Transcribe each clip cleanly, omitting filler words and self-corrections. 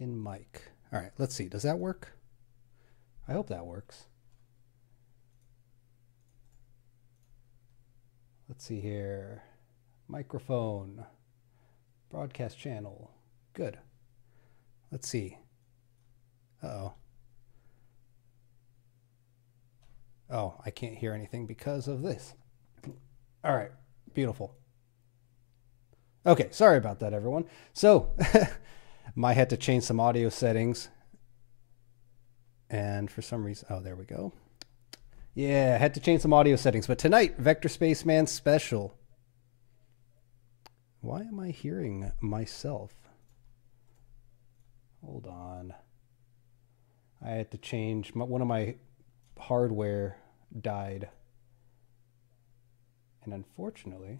in mic. All right, let's see. Does that work? I hope that works. Let's see here. Microphone. Broadcast channel. Good. Let's see. Uh-oh. Oh, I can't hear anything because of this. All right. Beautiful. Okay, sorry about that, everyone. So, I had to change some audio settings. And for some reason, oh, there we go. Yeah, I had to change some audio settings. But tonight, Vector Spaceman special. Why am I hearing myself? Hold on. I had to change. One of my hardware died. And unfortunately,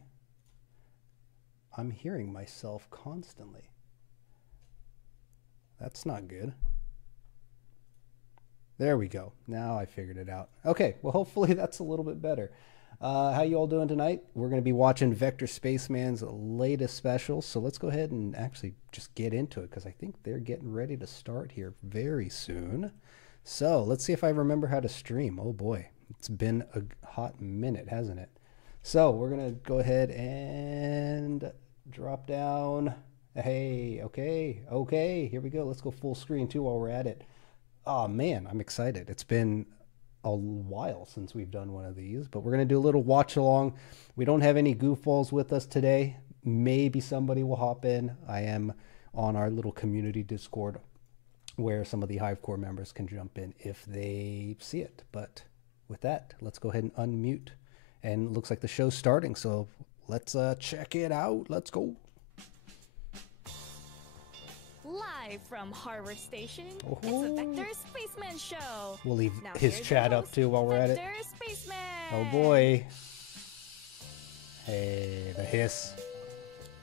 I'm hearing myself constantly. That's not good. There we go. Now I figured it out. Okay, well, hopefully that's a little bit better. How you all doing tonight? We're going to be watching Vector Spaceman's latest special, so let's go ahead and actually just get into it, because I think they're getting ready to start here very soon. So let's see if I remember how to stream. Oh boy, it's been a hot minute, hasn't it? So we're going to go ahead and drop down. Hey, okay, here we go. Let's go full screen too while we're at it. Oh man, I'm excited. It's been a while since we've done one of these, but we're going to do a little watch along. We don't have any goofballs with us today. Maybe somebody will hop in. I am on our little community Discord where some of the Hivecore members can jump in if they see it. But with that, let's go ahead and unmute. And it looks like the show's starting, so let's check it out. Let's go. Live from Harbor Station, It's the Vector Spaceman Show. We'll leave Now his chat up too while we're at it. Vector Spaceman. Oh boy. Hey, the hiss.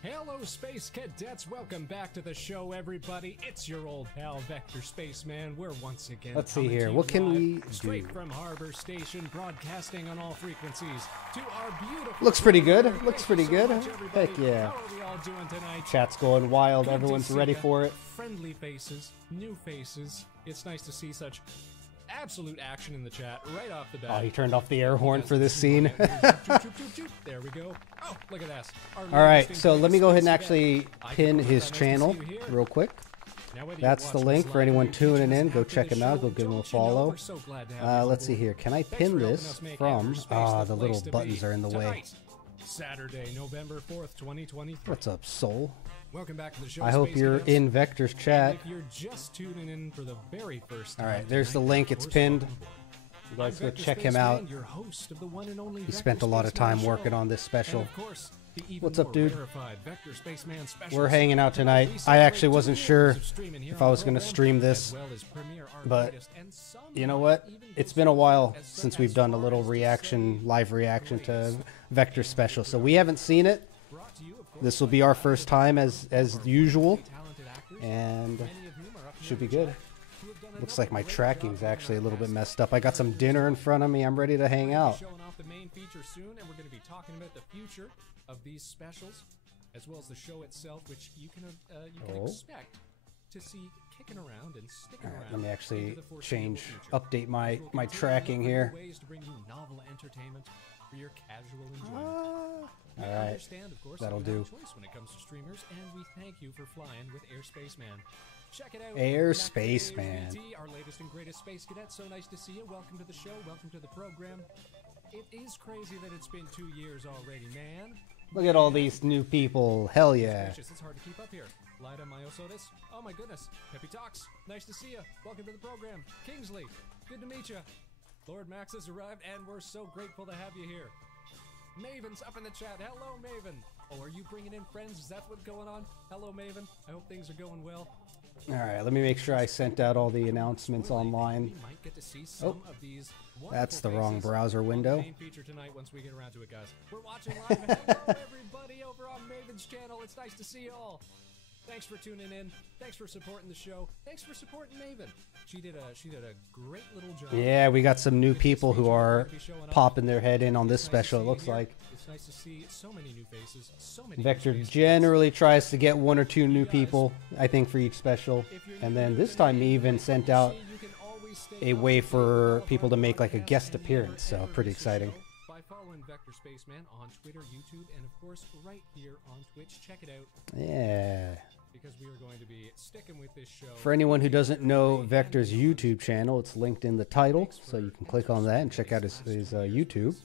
Hello, Space Cadets. Welcome back to the show, everybody. It's your old pal, Vector Spaceman. We're once again Let's see here. What can we do? Straight from Harbor Station, broadcasting on all frequencies to our beautiful... Looks pretty good. Looks pretty good. Heck yeah. How are we all doing tonight? Chat's going wild. Good Everyone's to see ready ya. for it. Friendly faces, new faces. It's nice to see such absolute action in the chat right off the bat. Oh, he turned off the air horn for this scene. There we go. Oh, look at that. All right, so let me go ahead and actually pin his channel real quick. That's the link for anyone tuning in. Go check him out. Go give him a follow. Let's see here. Can I pin this from... the little buttons are in the way. Saturday, November 4th, 2023. What's up, Soul? Welcome back to the show. I hope you're in Vector's chat. If you're just tuning in for the very first time. All right, there's the link. It's pinned. You guys go check him out. He spent a lot of time working on this special. What's up, dude? We're hanging out tonight. I actually wasn't sure if I was going to stream this, but you know what? It's been a while since we've done a little live reaction to Vector special, so we haven't seen it. This will be our first time as usual, and should be good. Looks like my tracking's actually a little bit messed up. I got some dinner in front of me. I'm ready to hang out. Showing off the main feature soon, and we're going to be talking about the future of these specials, as well as the show itself, which you can expect to see kicking around and sticking around. Let me actually update my tracking here. Ways to bring you novel entertainment for your casual enjoyment. All right, that'll do. Choice when it comes to streamers, and we thank you for flying with Air Spaceman. Check it out. Air Spaceman. Our latest and greatest space cadet. So nice to see you. Welcome to the show. Welcome to the program. It is crazy that it's been 2 years already, man. Look at all these new people. Hell yeah. It's hard to keep up here. Lida Myosotis. Oh my goodness. Peppy Talks. Nice to see you. Welcome to the program. Kingsley. Good to meet you. Lord Max has arrived, and we're so grateful to have you here. Maven's up in the chat. Hello, Maven. Oh, are you bringing in friends? Is that what's going on? Hello, Maven. I hope things are going well. All right, let me make sure I sent out all the announcements online. Oh, that's the wrong browser window. Feature tonight once we get around to it, guys. We're watching live. Hello, everybody over on Maven's channel. It's nice to see you all. Thanks for tuning in. Thanks for supporting the show. Thanks for supporting Maven. She did a great little job. Yeah, we got some new people who are popping their head in on this special, it looks like. It's nice to see so many new faces, so many Vector new space generally tries to get 1 or 2 new people, I think, for each special. And then this time he even sent out a way for people to make like a guest appearance, so pretty exciting. By following Vector Spaceman on Twitter, YouTube, and of course right here on Twitch. Check it out. Yeah. Because we are going to be sticking with this show. For anyone who doesn't know Vector's YouTube channel, it's linked in the title, so you can click on that and check out his YouTube.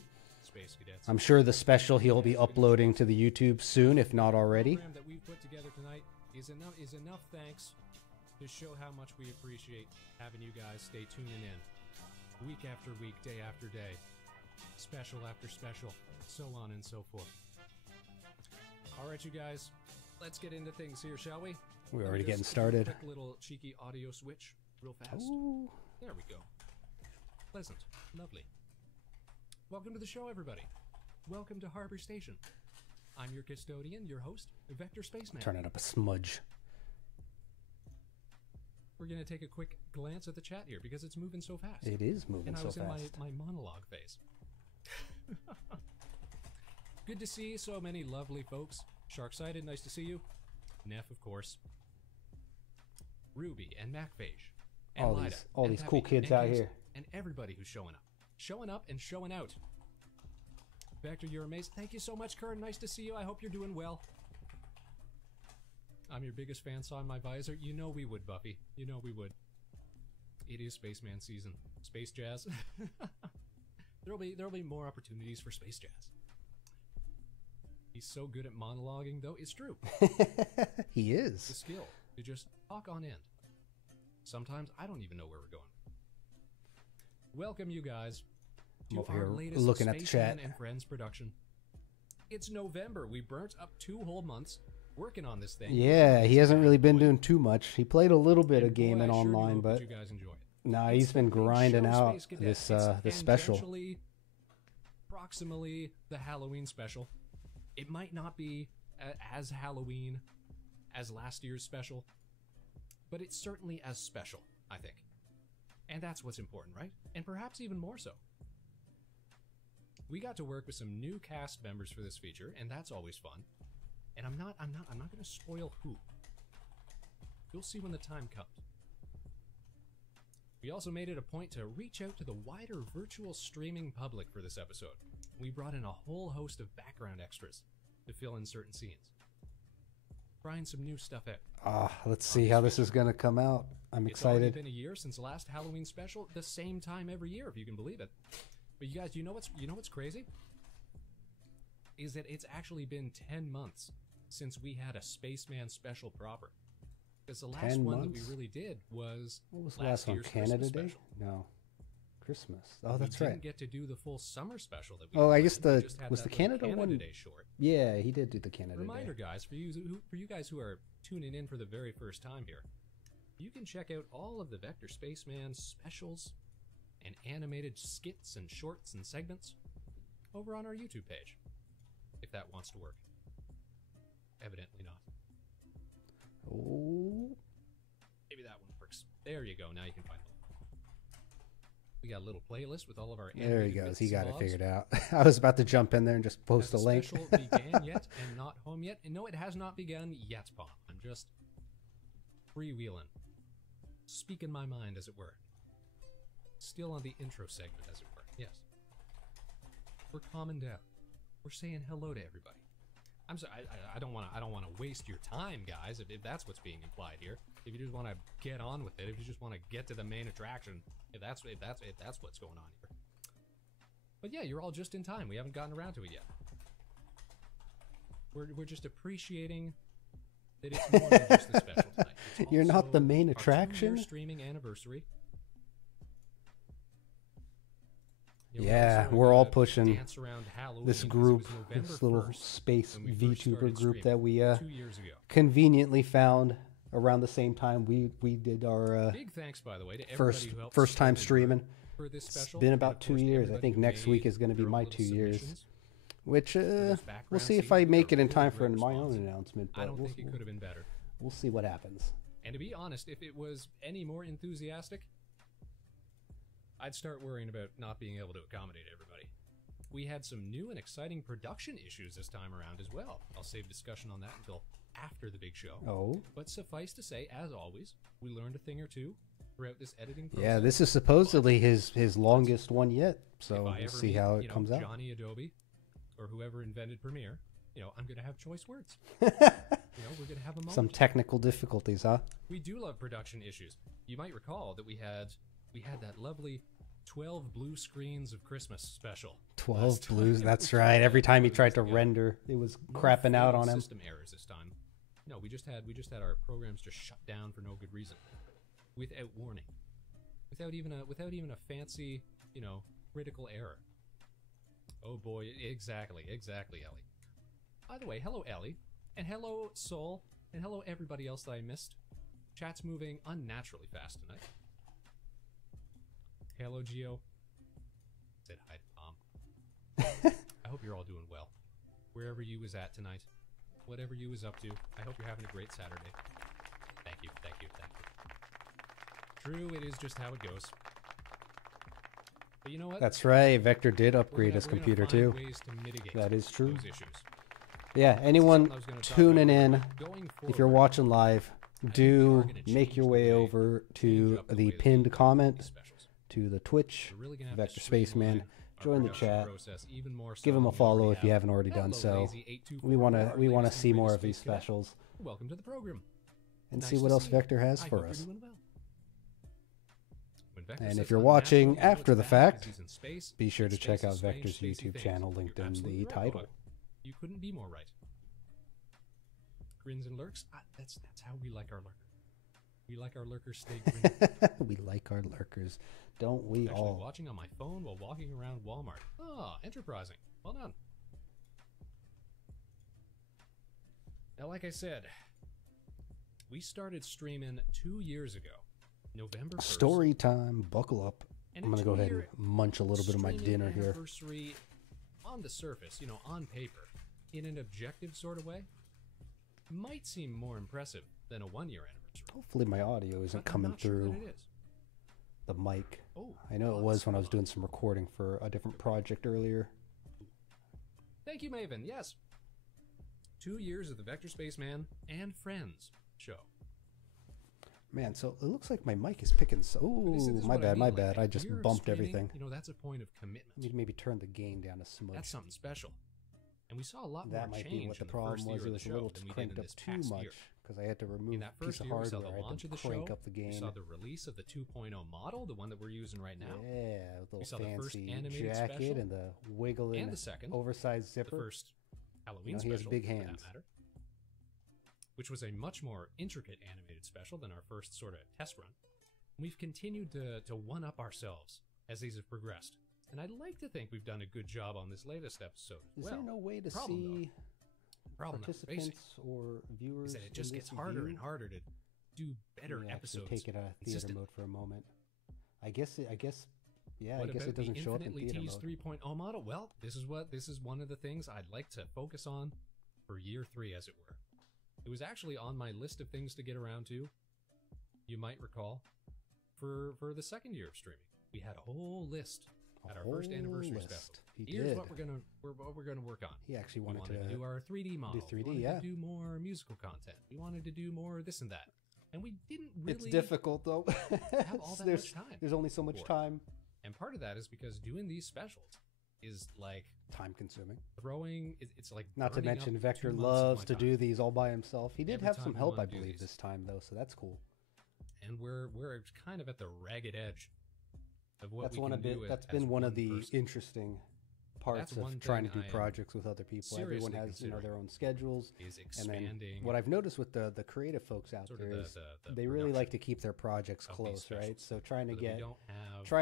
I'm sure the special he'll be uploading to the YouTube soon, if not already. The program that we've put together tonight is enough thanks to show how much we appreciate having you guys stay tuning in week after week, day after day, special after special, so on and so forth. All right, you guys, let's get into things here, shall we? We're already getting started. Quick little cheeky audio switch, real fast. Ooh. There we go. Pleasant, lovely. Welcome to the show, everybody. Welcome to Harbor Station. I'm your custodian, your host, Vector Spaceman. Turn it up a smudge. We're going to take a quick glance at the chat here because it's moving so fast. It is moving so fast. And I was in my monologue phase. Good to see so many lovely folks. Sharksighted, nice to see you. Neff, of course. Ruby and Macphage. And all Lida, all and these cool Peppy, kids and out Casey, here. And everybody who's showing up. Showing up and showing out. Vector, you're amazing. Thank you so much, Kern. Nice to see you. I hope you're doing well. I'm your biggest fan, saw in my visor. You know we would, Buffy. You know we would. It is Spaceman season. Space jazz. There'll be more opportunities for space jazz. He's so good at monologuing, though. It's true. He is. The skill to just talk on end. Sometimes I don't even know where we're going. Welcome, you guys, I'm to over our here latest looking at the Spaceman chat. and Friends production. It's November. We burnt up 2 whole months working on this thing. Yeah, he hasn't really been doing too much. He played a little bit of gaming I sure do online, hope but you guys enjoy it. nah, It's he's been the big grinding show, out Space Cadet. this It's this special. tangentially, approximately the Halloween special. It might not be as Halloween as last year's special, but it's certainly as special, I think. And that's what's important, right? And perhaps even more so. We got to work with some new cast members for this feature, and that's always fun. And I'm not going to spoil who. You'll see when the time comes. We also made it a point to reach out to the wider virtual streaming public for this episode. We brought in a whole host of background extras to fill in certain scenes. Trying some new stuff out. Let's see how this is going to come out. I'm excited. It's already been a year since the last Halloween special, the same time every year, if you can believe it. But you guys, you know what's crazy? Is that it's actually been 10 months since we had a Spaceman special proper. Because the last one that we really did was what was the last one? year's Canada Christmas Day? special. No. Christmas. Oh, that's We right. didn't get to do the full summer special that we Oh, I did. guess We just had was that the little Canada one? Day short. Yeah, he did do the Canada Reminder, Day. guys, for you guys who are tuning in for the very first time here, you can check out all of the Vector Spaceman specials and animated skits and shorts and segments over on our YouTube page, if that wants to work. Evidently not. Oh. Maybe that one works. There you go. Now you can find it. We got a little playlist with all of our There he animated goes. bits He and got it bobs. figured out. I was about to jump in there and just post Has a the link. special began yet and not home yet? And no, it has not begun yet, Paul. I'm just freewheeling. Speaking my mind, as it were. Still on the intro segment, as it were. Yes. We're calming down. We're saying hello to everybody. I'm sorry, I don't want to waste your time, guys. If that's what's being implied here. If you just want to get on with it, if you just want to get to the main attraction, if that's what's going on here. But yeah, you're all just in time. We haven't gotten around to it yet. We're just appreciating that it's more than just the special tonight. It's You're not also the main our attraction? 2-year streaming anniversary. Yeah, also we're all gonna pushing dance around Halloween this because it group, was November this little 1st space when we first VTuber started group streaming that we 2 years ago. conveniently found around the same time we did our Big thanks, by the way, to everybody who helped first time spread the streaming. word for this It's special. been and about of 2 course to years. I everybody think who next made week is going to be their my own 2 little years, submissions. which those we'll background see if scenes I were make it in really time great for my own response. announcement. I But don't we'll, think it could have been better. we'll see what happens. And to be honest, if it was any more enthusiastic, I'd start worrying about not being able to accommodate everybody. We had some new and exciting production issues this time around as well. I'll save discussion on that until after the big show. Oh. But suffice to say, as always, we learned a thing or two throughout this editing process. Yeah, this is supposedly his longest one yet, so we'll see how it comes out. Johnny Adobe or whoever invented Premiere, I'm going to have choice words. We're going to have a moment. Some technical difficulties, huh? We do love production issues. You might recall that we had that lovely 12 blue screens of Christmas special. 12 blues, that's right. Every time he tried to render, it was crapping out on him. System errors this time. No, we just had our programs just shut down for no good reason, without warning, without even a fancy, critical error. Oh boy, exactly, Ellie. By the way, hello Ellie, and hello Soul, and hello everybody else that I missed. Chat's moving unnaturally fast tonight. Hello, Geo. Said hi to Tom. I hope you're all doing well. Wherever you was at tonight, whatever you was up to, I hope you're having a great Saturday. Thank you. True, it is just how it goes. But you know what? That's right. Vector did upgrade his computer too. That is true. Yeah, anyone tuning in, if you're watching live, do make your way over to the pinned comment, to the Twitch, Vector Spaceman. Join the chat. Give him a follow if you haven't already done so. We want to see more of these specials. Welcome to the program. And see what else Vector has for us. And if you're watching after the fact, be sure to check out Vector's YouTube channel linked in the title. You couldn't be more right. Grins and lurks. That's how we like our lurkers. We like our lurkers stay grinning. We like our lurkers, don't we Actually all? Watching on my phone while walking around Walmart. Ah, enterprising. Well done. Now, like I said, we started streaming 2 years ago, November 1st. Story time. Buckle up. And I'm going to go ahead and munch a little bit of my dinner here. Anniversary on the surface, on paper, in an objective sort of way, might seem more impressive than a 1-year anniversary. Hopefully my audio isn't coming through the mic. Oh, I know it was when I was doing some recording for a different project earlier. Thank you, Maven. Yes. 2 years of the Vector Spaceman and Friends show. Man, so it looks like my mic is picking. Oh, my bad. I just bumped everything. That's a point of commitment. I need to maybe turn the gain down a smudge. That's something special. And we saw a lot that more might change be what the in problem first was. year It of was the a show little than we cranked did in up this too past much year. because I had to remove In that a piece first of year, we saw hardware. the I had launch to of the crank show. up the gain. We saw the release of the 2.0 model, the one that we're using right now. Yeah, with a We saw little the first fancy animated jacket special, and the wiggling and the second, oversized zipper. The first Halloween he has special, big for hands. that matter, which was a much more intricate animated special than our first sort of test run. We've continued to one-up ourselves as these have progressed. And I'd like to think we've done a good job on this latest episode. Is there no way to see participants or viewers? Is that it just gets harder and harder to do better episodes. Take it out of theater mode for a moment. I guess it doesn't show up in theater mode. 3.0 model? Well, this is one of the things I'd like to focus on for year 3, as it were. It was actually on my list of things to get around to, you might recall, for the second year of streaming. We had a whole list at our first anniversary special. Here's what we're gonna work on. He actually wanted to do our 3D model. Do 3D, we wanted to do more musical content. We wanted to do more this and that. And we didn't really. It's difficult though. Have all that much time. There's only so much time. And part of that is because doing these specials is like time consuming. It's like not to mention Vector loves to do these all by himself. He did have some help, I believe, this time though, so that's cool. And we're kind of at the ragged edge of what that's been one of the interesting parts of trying to do projects with other people. Everyone has their own schedules, and then what I've noticed with the creative folks out there is they really like to keep their projects close, right? So trying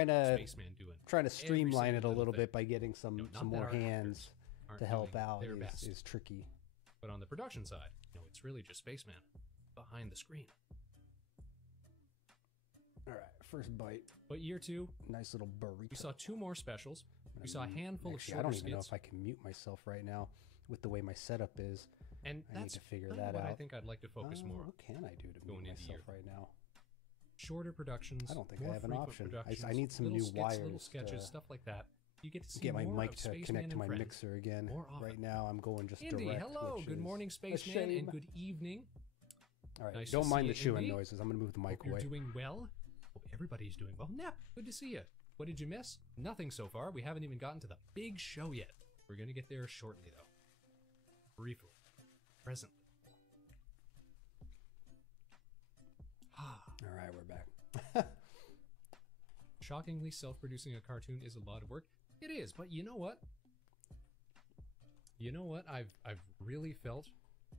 to streamline it a little bit by getting some more hands to help out is tricky. But on the production side, it's really just Spaceman behind the screen. All right, first bite. But year 2, nice little burrito. We saw 2 more specials. We saw a handful of shorter I don't even skits. know if I can mute myself right now with the way my setup is. And I need to figure that out. I think I'd like to focus more. What can I do to mute myself right now? Shorter productions. I don't think I have an option. I need some new wires. Little sketches, stuff like that. You get to see Get my more mic of to Spaceman connect to and my Friends mixer again. more often. Right now, I'm going just Indy, direct. hello. which Good is morning, a Spaceman, and shame. good evening. All right, Nice don't to mind see the you, chewing Indy. noises. I'm gonna move the mic Hope you're away. doing well. Hope everybody's doing well. Nap, good to see you. What did you miss? Nothing so far. We haven't even gotten to the big show yet. We're gonna get there shortly, though. Briefly. Presently. All right, we're back. Shockingly, self-producing a cartoon is a lot of work. It is, but you know what? You know what I've really felt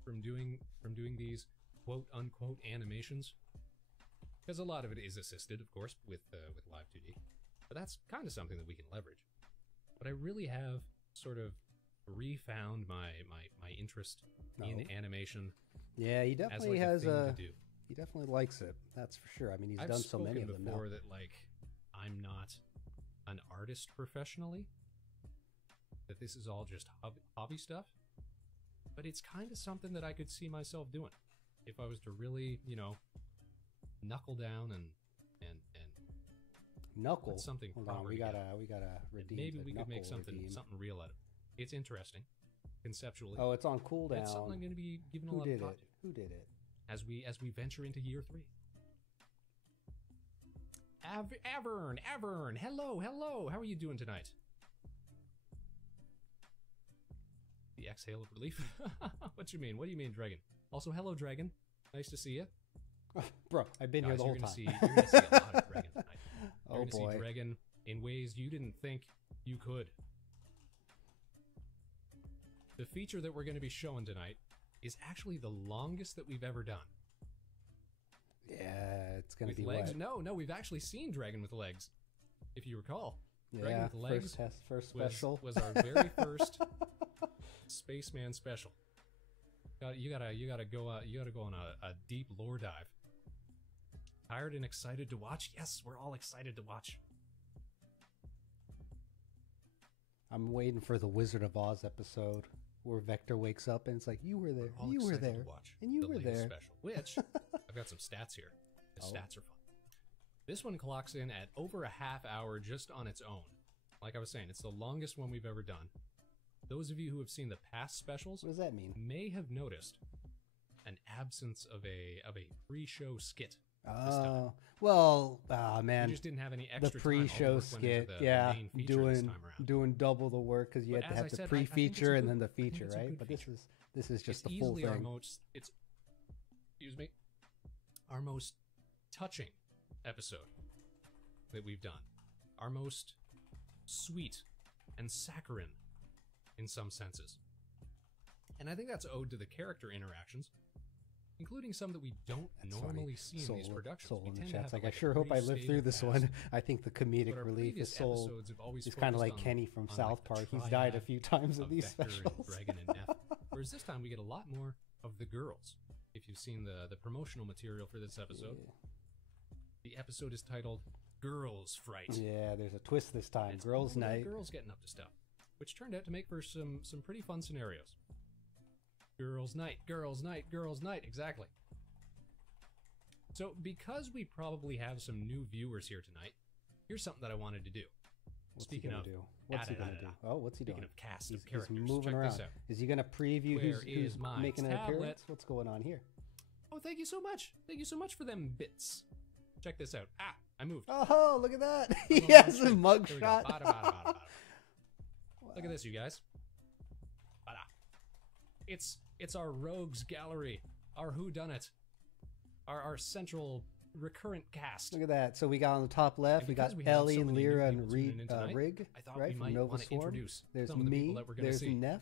from doing these quote unquote animations, because a lot of it is assisted, of course, with Live 2D, but that's kind of something that we can leverage. But I really have sort of refound my interest in animation. Yeah, he as definitely like has a thing a. to do. He definitely likes it. That's for sure. I mean, he's I've done so many spoken of them now. before that like I'm not an artist professionally. That this is all just hobby stuff. But it's kind of something that I could see myself doing if I was to really, you know, knuckle down and Knuckle. put something Hold proper on, we together. gotta redeem. Maybe the we could make knuckle something redeem. real out of it. It's interesting conceptually. Oh, it's on cooldown. It's something I'm going to be giving a Who lot did of thought it? to Who did it? as we venture into year 3. Avern, hello. How are you doing tonight? The exhale of relief. What you mean? What do you mean, Dregn? Also, hello, Dregn. Nice to see you. Bro, I've been here Guys, the whole you're time. gonna see a lot of Dregn tonight. You're Oh gonna boy. see Dregn in ways you didn't think you could. The feature that we're going to be showing tonight is actually the longest that we've ever done. Yeah, it's gonna With be legs? what? No, we've actually seen Dregn with legs, if you recall. Dregn Yeah, with legs first test, first was, special. was our very first Spaceman special. You gotta go on a deep lore dive. Tired and excited to watch? Yes, we're all excited to watch. I'm waiting for the Wizard of Oz episode where Vector wakes up and it's like, you were there, We're all you were excited there, to watch and you the were latest there. special, which I've got some stats here. The Oh. stats are fun. This one clocks in at over a half hour just on its own. Like I was saying, it's the longest one we've ever done. Those of you who have seen the past specials What does that mean? may have noticed an absence of a pre-show skit. This time. Well, We man, just didn't have any the extra time. All the pre-show work went into skit, the yeah, main feature this time around. doing double the work because you But had to as have I the said, I think it's a pre-feature and good- then the I think feature, it's a right? good But feature. this is just It's the full easily our thing. most, our most touching episode that we've done. Our most sweet and saccharine in some senses. And I think that's owed to the character interactions, including some that we don't That's normally funny. see in Soul, these productions. Soul We in the tend to chat's have like, like I a sure hope I pretty live through stable this cast. one. I think the comedic But our relief previous is Soul. episodes have always He's kind of focused like on- Kenny from on, South the Park. He's died a triad few times in of these Vector and specials. Dregn and Neff. Whereas this time we get a lot more of the girls. If you've seen the promotional material for this episode, the episode is titled "Girls Fright." Yeah, there's a twist this time. It's Girls' all about night. girls getting up to stuff, which turned out to make for some pretty fun scenarios. Girls' night, girls' night, girls' night. Exactly. So, because we probably have some new viewers here tonight, here's something that I wanted to do. What's Speaking he gonna of, do? What's he gonna do? Oh, what's he Speaking doing? of cast He's of characters, moving check around. this out. Is he gonna preview Where who's is my making an tablet? appearance? What's going on here? Oh, thank you so much. Thank you so much for them bits. Check this out. Ah, I moved. Oh, look at that! I'm He on has one a streak. mugshot. Here we go. Bada, bada, bada, bada. Look at this, you guys. Bada. It's our rogues gallery, our whodunit, our central recurrent cast. Look at that. So we got on the top left, And we got because we have Ellie so and many new Lyra people and tuning in tonight, Rig, I thought right, we from might Nova want to Swarm. introduce There's some of the me, people that we're going to there's see. Neff,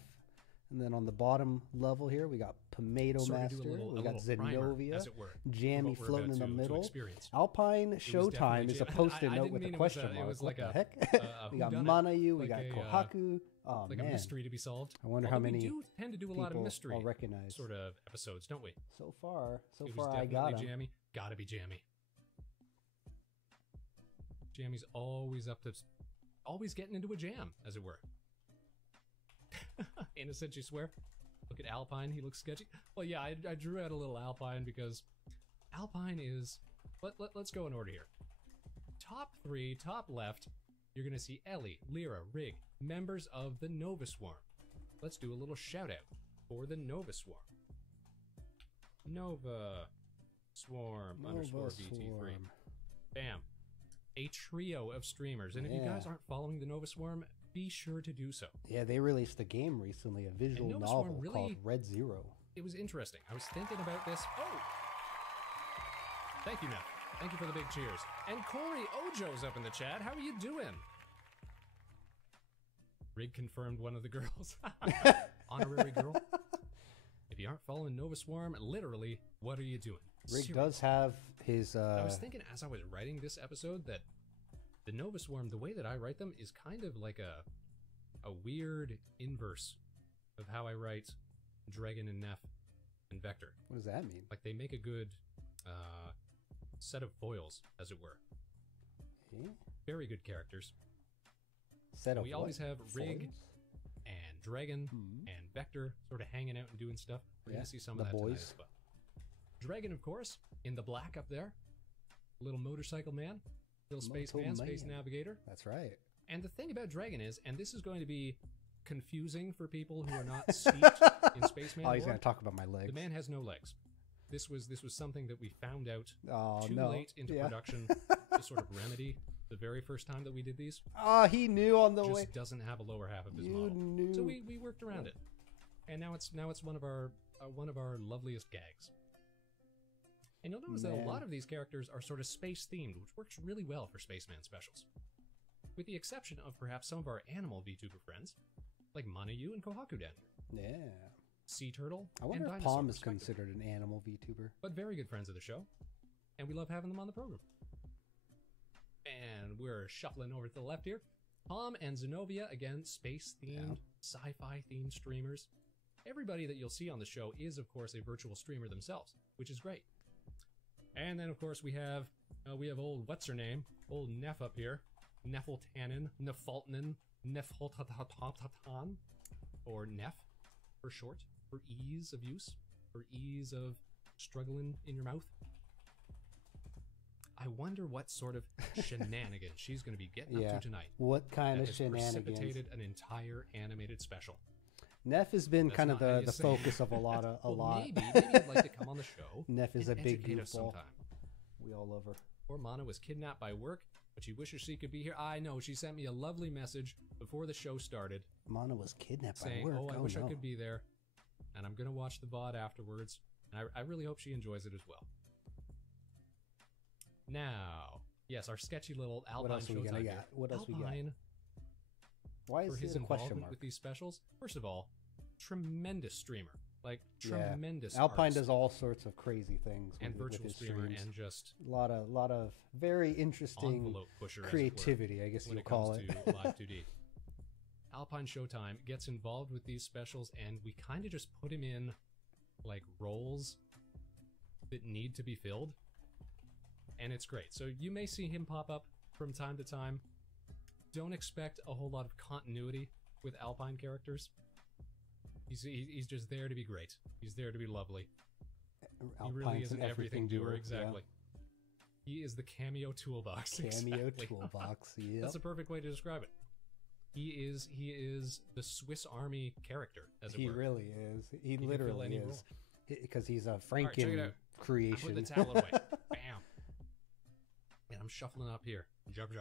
and then on the bottom level here, we got Pomato Sort of do Master, a little we got primer, Zenovia, as it were, of Jammy what we're floating about in the to middle. experience. Alpine was Showtime definitely is a Jam- post-it I note didn't with a mean it was question a- it mark. was What like the a- heck? a We got whodunit, Manayu, we like got a, Kohaku. Oh like man, a mystery to be solved. I wonder how Although many we do tend to do a lot of people mystery I'll recognize. sort of episodes, don't we? So far It was I got definitely him. Jammy. Gotta be Jammy. Jammy's always always getting into a jam, as it were. Innocent, you swear? Look at Alpine, he looks sketchy. Well, yeah, I drew out a little Alpine because Alpine is... Let's go in order here. Top 3, top left, you're going to see Ellie, Lyra, Rig, members of the Nova Swarm. Let's do a little shout out for the Nova Swarm. Nova Swarm underscore VT3. Bam. A trio of streamers. And if you guys aren't following the Nova Swarm, be sure to do so. Yeah, they released a game recently, a visual novel really, called Red Zero. It was interesting. I was thinking about this. Oh! Thank you, Neff. Thank you for the big cheers. And Corey Ojo's up in the chat. How are you doing? Rig confirmed one of the girls. Honorary girl. If you aren't following Nova Swarm, literally, what are you doing? Rig does have his... I was thinking as I was writing this episode that the Nova Swarm, the way that I write them is kind of like a weird inverse of how I write Dregn and Neff and Vector. What does that mean? Like they make a good set of foils, as it were. Yeah. Very good characters. Set of we always have Rig foils? and Dregn and Vector sort of hanging out and doing stuff. We're going to see some of that tonight as well. Dregn, of course, in the black up there. Little motorcycle man. Little spaceman, space navigator. That's right. And the thing about Dregn is, and this is going to be confusing for people who are not steeped in spaceman lore. He's going to talk about my legs. The man has no legs. This was something that we found out too no. late into production to sort of remedy the very first time that we did these. He knew on the way. Just doesn't have a lower half of his model. Knew. So we worked around it. And now it's one of our loveliest gags. And you'll notice that a lot of these characters are sort of space themed, which works really well for Spaceman specials. With the exception of perhaps some of our animal VTuber friends, like Manayu and Kohaku down here. Yeah. Sea Turtle. I wonder if Palm is considered an animal VTuber. But very good friends of the show. And we love having them on the program. And we're shuffling over to the left here. Palm and Zenobia, again, space-themed, sci-fi themed streamers. Everybody that you'll see on the show is, of course, a virtual streamer themselves, which is great. And then, of course, we have old, what's her name? Old Neff up here. Neffaltanen, Neffaltnen, Neffaltatatan, or Neff, for short, for ease of use, for ease of struggling in your mouth. I wonder what sort of shenanigans she's going to be getting up to tonight. What kind of shenanigans? Precipitated an entire animated special. Neff has been kind of the focus of a lot. Maybe you'd like to come on the show. Neff is a big goofball. We all love her. Poor Mana was kidnapped by work, but she wishes she could be here. I know, she sent me a lovely message before the show started. Mana was kidnapped by work. Oh, I wish I could be there. And I'm going to watch the VOD afterwards. And I really hope she enjoys it as well. Now, yes, our sketchy little Alpine showtime here. What else we got? Why is his involvement with these specials? First of all, tremendous streamer. Like, tremendous Alpine artist. does all sorts of crazy things and virtual with his streamer streams. And just a lot of very interesting pusher, creativity, I guess you'll call it. When it comes to Live 2D. Alpine Showtime gets involved with these specials, and we kind of just put him in, like, roles that need to be filled. And it's great. So you may see him pop up from time to time. Don't expect a whole lot of continuity with Alpine characters. He's just there to be great. He's there to be lovely. He really is an everything doer, exactly. Yeah. He is the cameo toolbox. Cameo toolbox, yeah. That's a perfect way to describe it. He is the Swiss Army character, as it were. He really is. He literally is. Because he's a Franken creation. I put the towel away. Bam. And I'm shuffling up here. Jump. And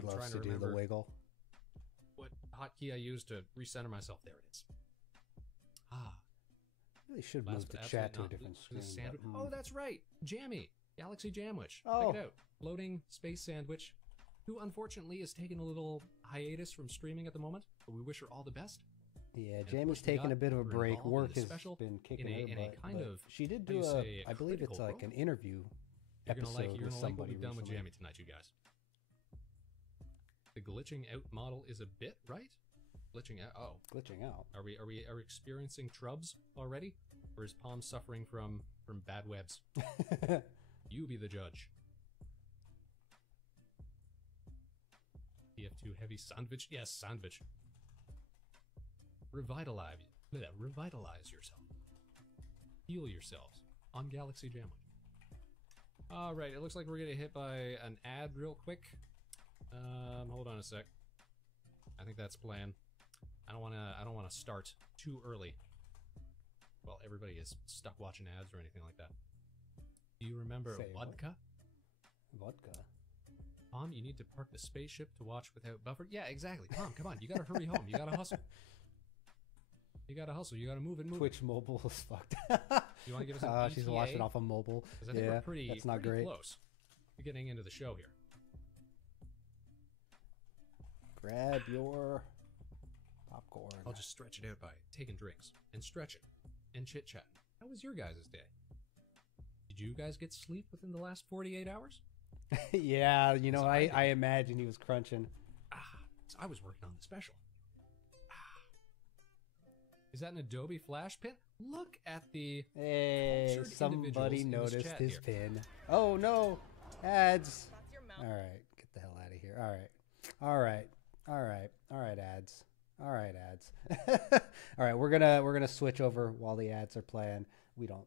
he loves to do the wiggle. What hotkey I use to recenter myself. There it is. Really should move the chat to a different screen. Oh, that's right. Jammy. Galaxy Jamwich. Check it out. Loading Space Sandwich, who unfortunately is taking a little hiatus from streaming at the moment, but we wish her all the best. Yeah, Jamie's taking a bit of a break. Work has been kicking her butt. She did do I believe it's like an interview episode with somebody what we've done with recently. Jamie tonight, you guys. The glitching out model is a bit, right? Glitching out. Oh, glitching out. Are we experiencing trubs already, or is Palm suffering from bad webs? You be the judge. TF2 heavy sandwich. Yes, sandwich. Revitalize yourself. Heal yourselves on Galaxy Jamwich. All right, it looks like we're getting hit by an ad real quick. Hold on a sec. I think that's plan. I don't wanna start too early. Well, everybody is stuck watching ads or anything like that. Do you remember Say what? vodka? Vodka. Tom, you need to park the spaceship to watch without buffer. Yeah, exactly. Tom, come on. You gotta hurry home. You gotta hustle. You gotta hustle. You gotta move and move. Twitch mobile is fucked. You want to give us an ETA? She's watching off a mobile. 'Cause I think Yeah, we're pretty, that's not pretty great. close to getting into the show here. Grab your popcorn. I'll just stretch it out by taking drinks and stretching and chit-chatting. How was your guys' day? Did you guys get sleep within the last 48 hours? Yeah, you know, So I imagine he was crunching. So I was working on the special. Is that an Adobe Flash pin? Look at the Hey, cultured somebody individuals in this noticed chat his here. pin. Oh no, ads. That's your mouth. All right, get the hell out of here. All right, all right, all right, all right, ads. All right, ads. All right, we're gonna switch over while the ads are playing. We don't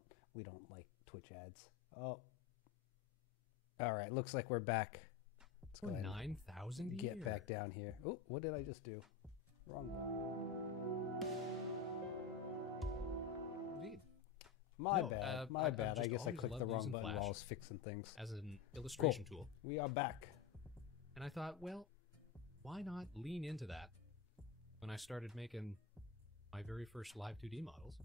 like Twitch ads. Oh, all right. Looks like we're back. Let's go For ahead and 9,000 a get year. back down here. Oh, what did I just do? Wrong one. Indeed. My No, bad. My I've bad. I just guess I always clicked the loved wrong using button Flash while I was fixing things. as an illustration tool. We are back. And I thought, well, why not lean into that when I started making my very first live 2D models?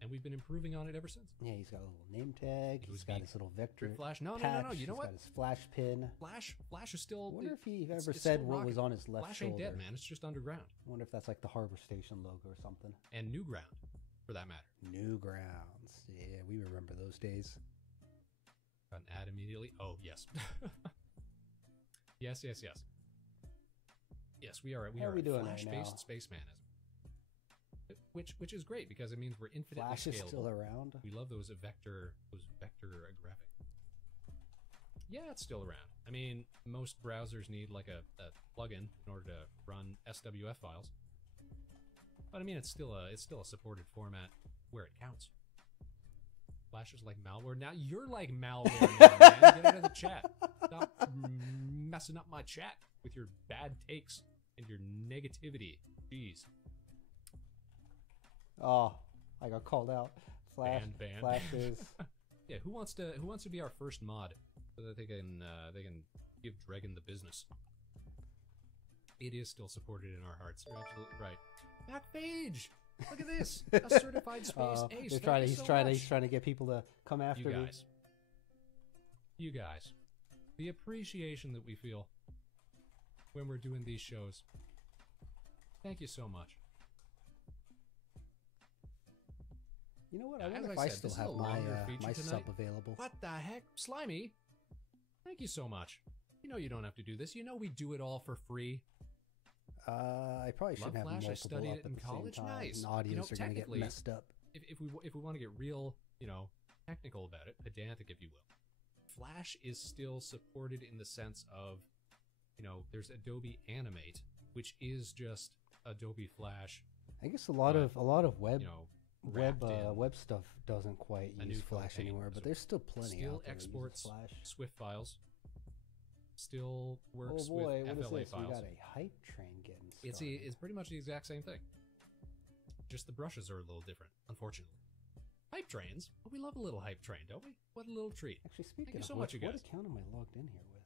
And we've been improving on it ever since. Yeah, he's got a little name tag. It He's was got me. his little vector Drip Flash. No, patch. no. You know He's what? got his flash pin. Flash is I still. wonder if he it's ever still said what was rocking. on his left Flash shoulder. ain't dead, man. It's just underground. I wonder if that's like the Harbor Station logo or something. And new ground, for that matter. Newgrounds. Yeah, we remember those days. Got an ad immediately. Oh, yes. yes. Yes, we are. How are we doing right Flash-based now? spacemanism. Which is great because it means we're infinitely Flash is scalable. still around. We love those vector graphic. Yeah, it's still around. I mean, most browsers need like a plugin in order to run SWF files. But I mean, it's still a supported format where it counts. Flash is like malware. Now you're like malware now, man. Get out of the chat. Stop messing up my chat with your bad takes and your negativity. Jeez. Oh, I got called out. Ban. Flash is. Yeah, who wants to be our first mod so that they can give Dregn the business? It is still supported in our hearts. You're absolutely right. Backpage. Look at this. A certified space ace. He's trying to get people to come after me. You guys. The appreciation that we feel when we're doing these shows. Thank you so much. You know what? Now, I wonder as if I I said, still this is have a my longer feature my tonight. sub available. What the heck? Slimy? Thank you so much. You know you don't have to do this. You know we do it all for free. I probably shouldn't have Flash, I multiple studied up it at in the college. same time. Nice. And audios You know, are going to get technically, messed up. If we want to get real, technical about it, pedantic if you will, Flash is still supported in the sense of, there's Adobe Animate, which is just Adobe Flash. I guess a lot of web wrapped in web stuff doesn't quite a use new Flash campaign. anymore, but So there's still plenty still out there that uses exports Flash. Swift files. Still works Oh boy, with what is FLA this? files. We got a hype train getting started. It's pretty much the exact same thing. Just the brushes are a little different, unfortunately. Hype trains? Well, we love a little hype train, don't we? What a little treat. Actually, speaking you of so which, much, you what guys. account am I logged in here with?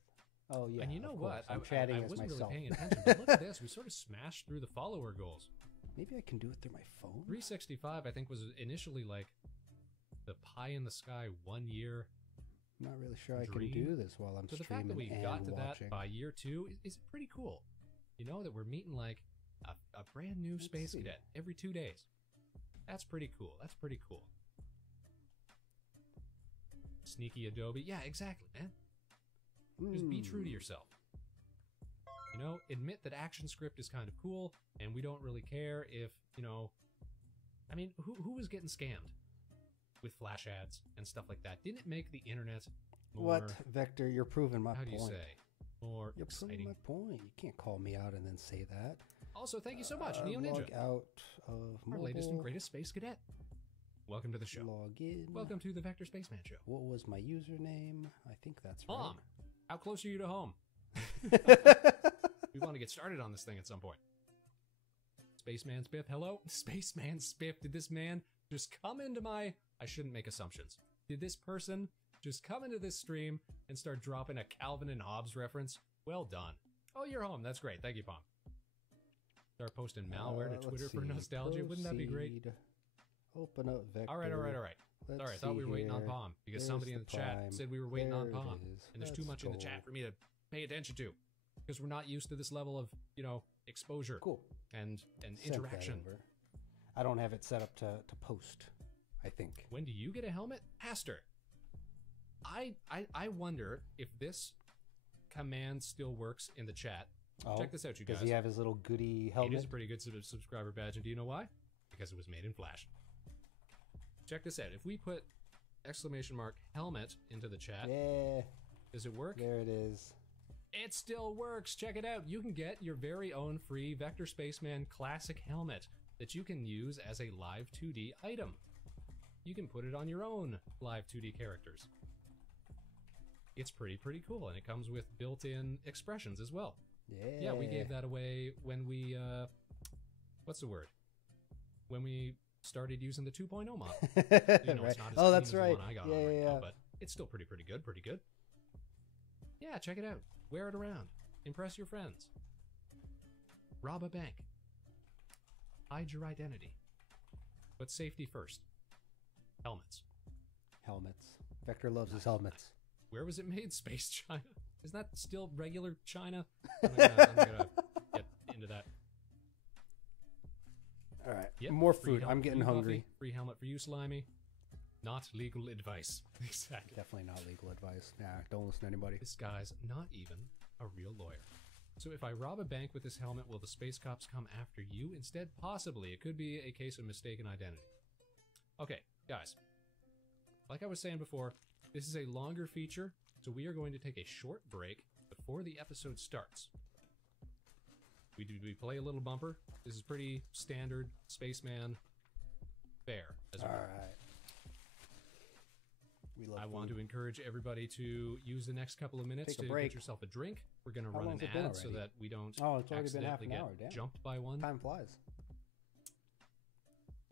Oh yeah, And you know of what? course. I'm chatting I as wasn't myself. really paying attention, but look at this. We sort of smashed through the follower goals. Maybe I can do it through my phone. 365, I think, was initially like the pie in the sky 1 year. I'm not really sure I can dream. do this while I'm So the streaming fact that we and got to watching. that by year 2 is pretty cool. That we're meeting like a brand new Let's space see. cadet every 2 days. That's pretty cool. Sneaky Adobe. Yeah, exactly, man. Just be true to yourself. Admit that ActionScript is kind of cool, and we don't really care if, I mean, who was getting scammed with Flash ads and stuff like that? Didn't it make the internet more, What, Vector? You're proving my how point. do you say, more You're proving exciting? my point. You can't call me out and then say that. Also, thank you so much, Neo Ninja, Log out of our mobile. latest and greatest space cadet. Welcome to the show. Log in. Welcome to the Vector Spaceman Show. What was my username? I think that's right. Mom, how close are you to home? We want to get started on this thing at some point. Spaceman Spiff, hello? Spaceman Spiff, did this man just come into my... I shouldn't make assumptions. Did this person just come into this stream and start dropping a Calvin and Hobbes reference? Well done. Oh, you're home. That's great. Thank you, Palm. Start posting malware to Twitter for nostalgia. Wouldn't that be great? Open up Vector. All right. Sorry, I thought we were waiting on Palm because somebody in the chat said we were waiting on Palm. And there's too much in the chat for me to pay attention to because we're not used to this level of, you know, exposure and interaction. I don't have it set up to post, I think. When do you get a helmet? Aster. I wonder if this command still works in the chat. Oh, check this out, you guys. Does he have his little goodie helmet? It is a pretty good subscriber badge, and do you know why? Because it was made in Flash. Check this out. If we put !helmet into the chat, yeah, does it work? There it is. It still works. Check it out. You can get your very own free Vector Spaceman Classic helmet that you can use as a live 2D item. You can put it on your own live 2D characters. It's pretty cool, and it comes with built-in expressions as well. Yeah, we gave that away when we, what's the word? When we started using the 2.0 model. You know, it's not as clean that's as right. The one I got on right now, but it's still pretty good. Yeah, check it out. Wear it around. Impress your friends. Rob a bank. Hide your identity. But safety first. Helmets. Vector loves his helmets. Where was it made? Space China? Isn't that still regular China? I'm gonna get into that. All right. Yep, More food. I'm getting hungry. Free helmet for you, Slimy. Not legal advice. Exactly. Definitely not legal advice. Nah, don't listen to anybody. This guy's not even a real lawyer. So if I rob a bank with this helmet, will the space cops come after you instead? Possibly. It could be a case of mistaken identity. Okay, guys. Like I was saying before, this is a longer feature, so we are going to take a short break before the episode starts. We play a little bumper. This is pretty standard spaceman fare. All right. I want to encourage everybody to use the next couple of minutes to get yourself a drink. We're going to run an ad so that we don't it's already been half an hour. Damn. Jumped by one. Time flies.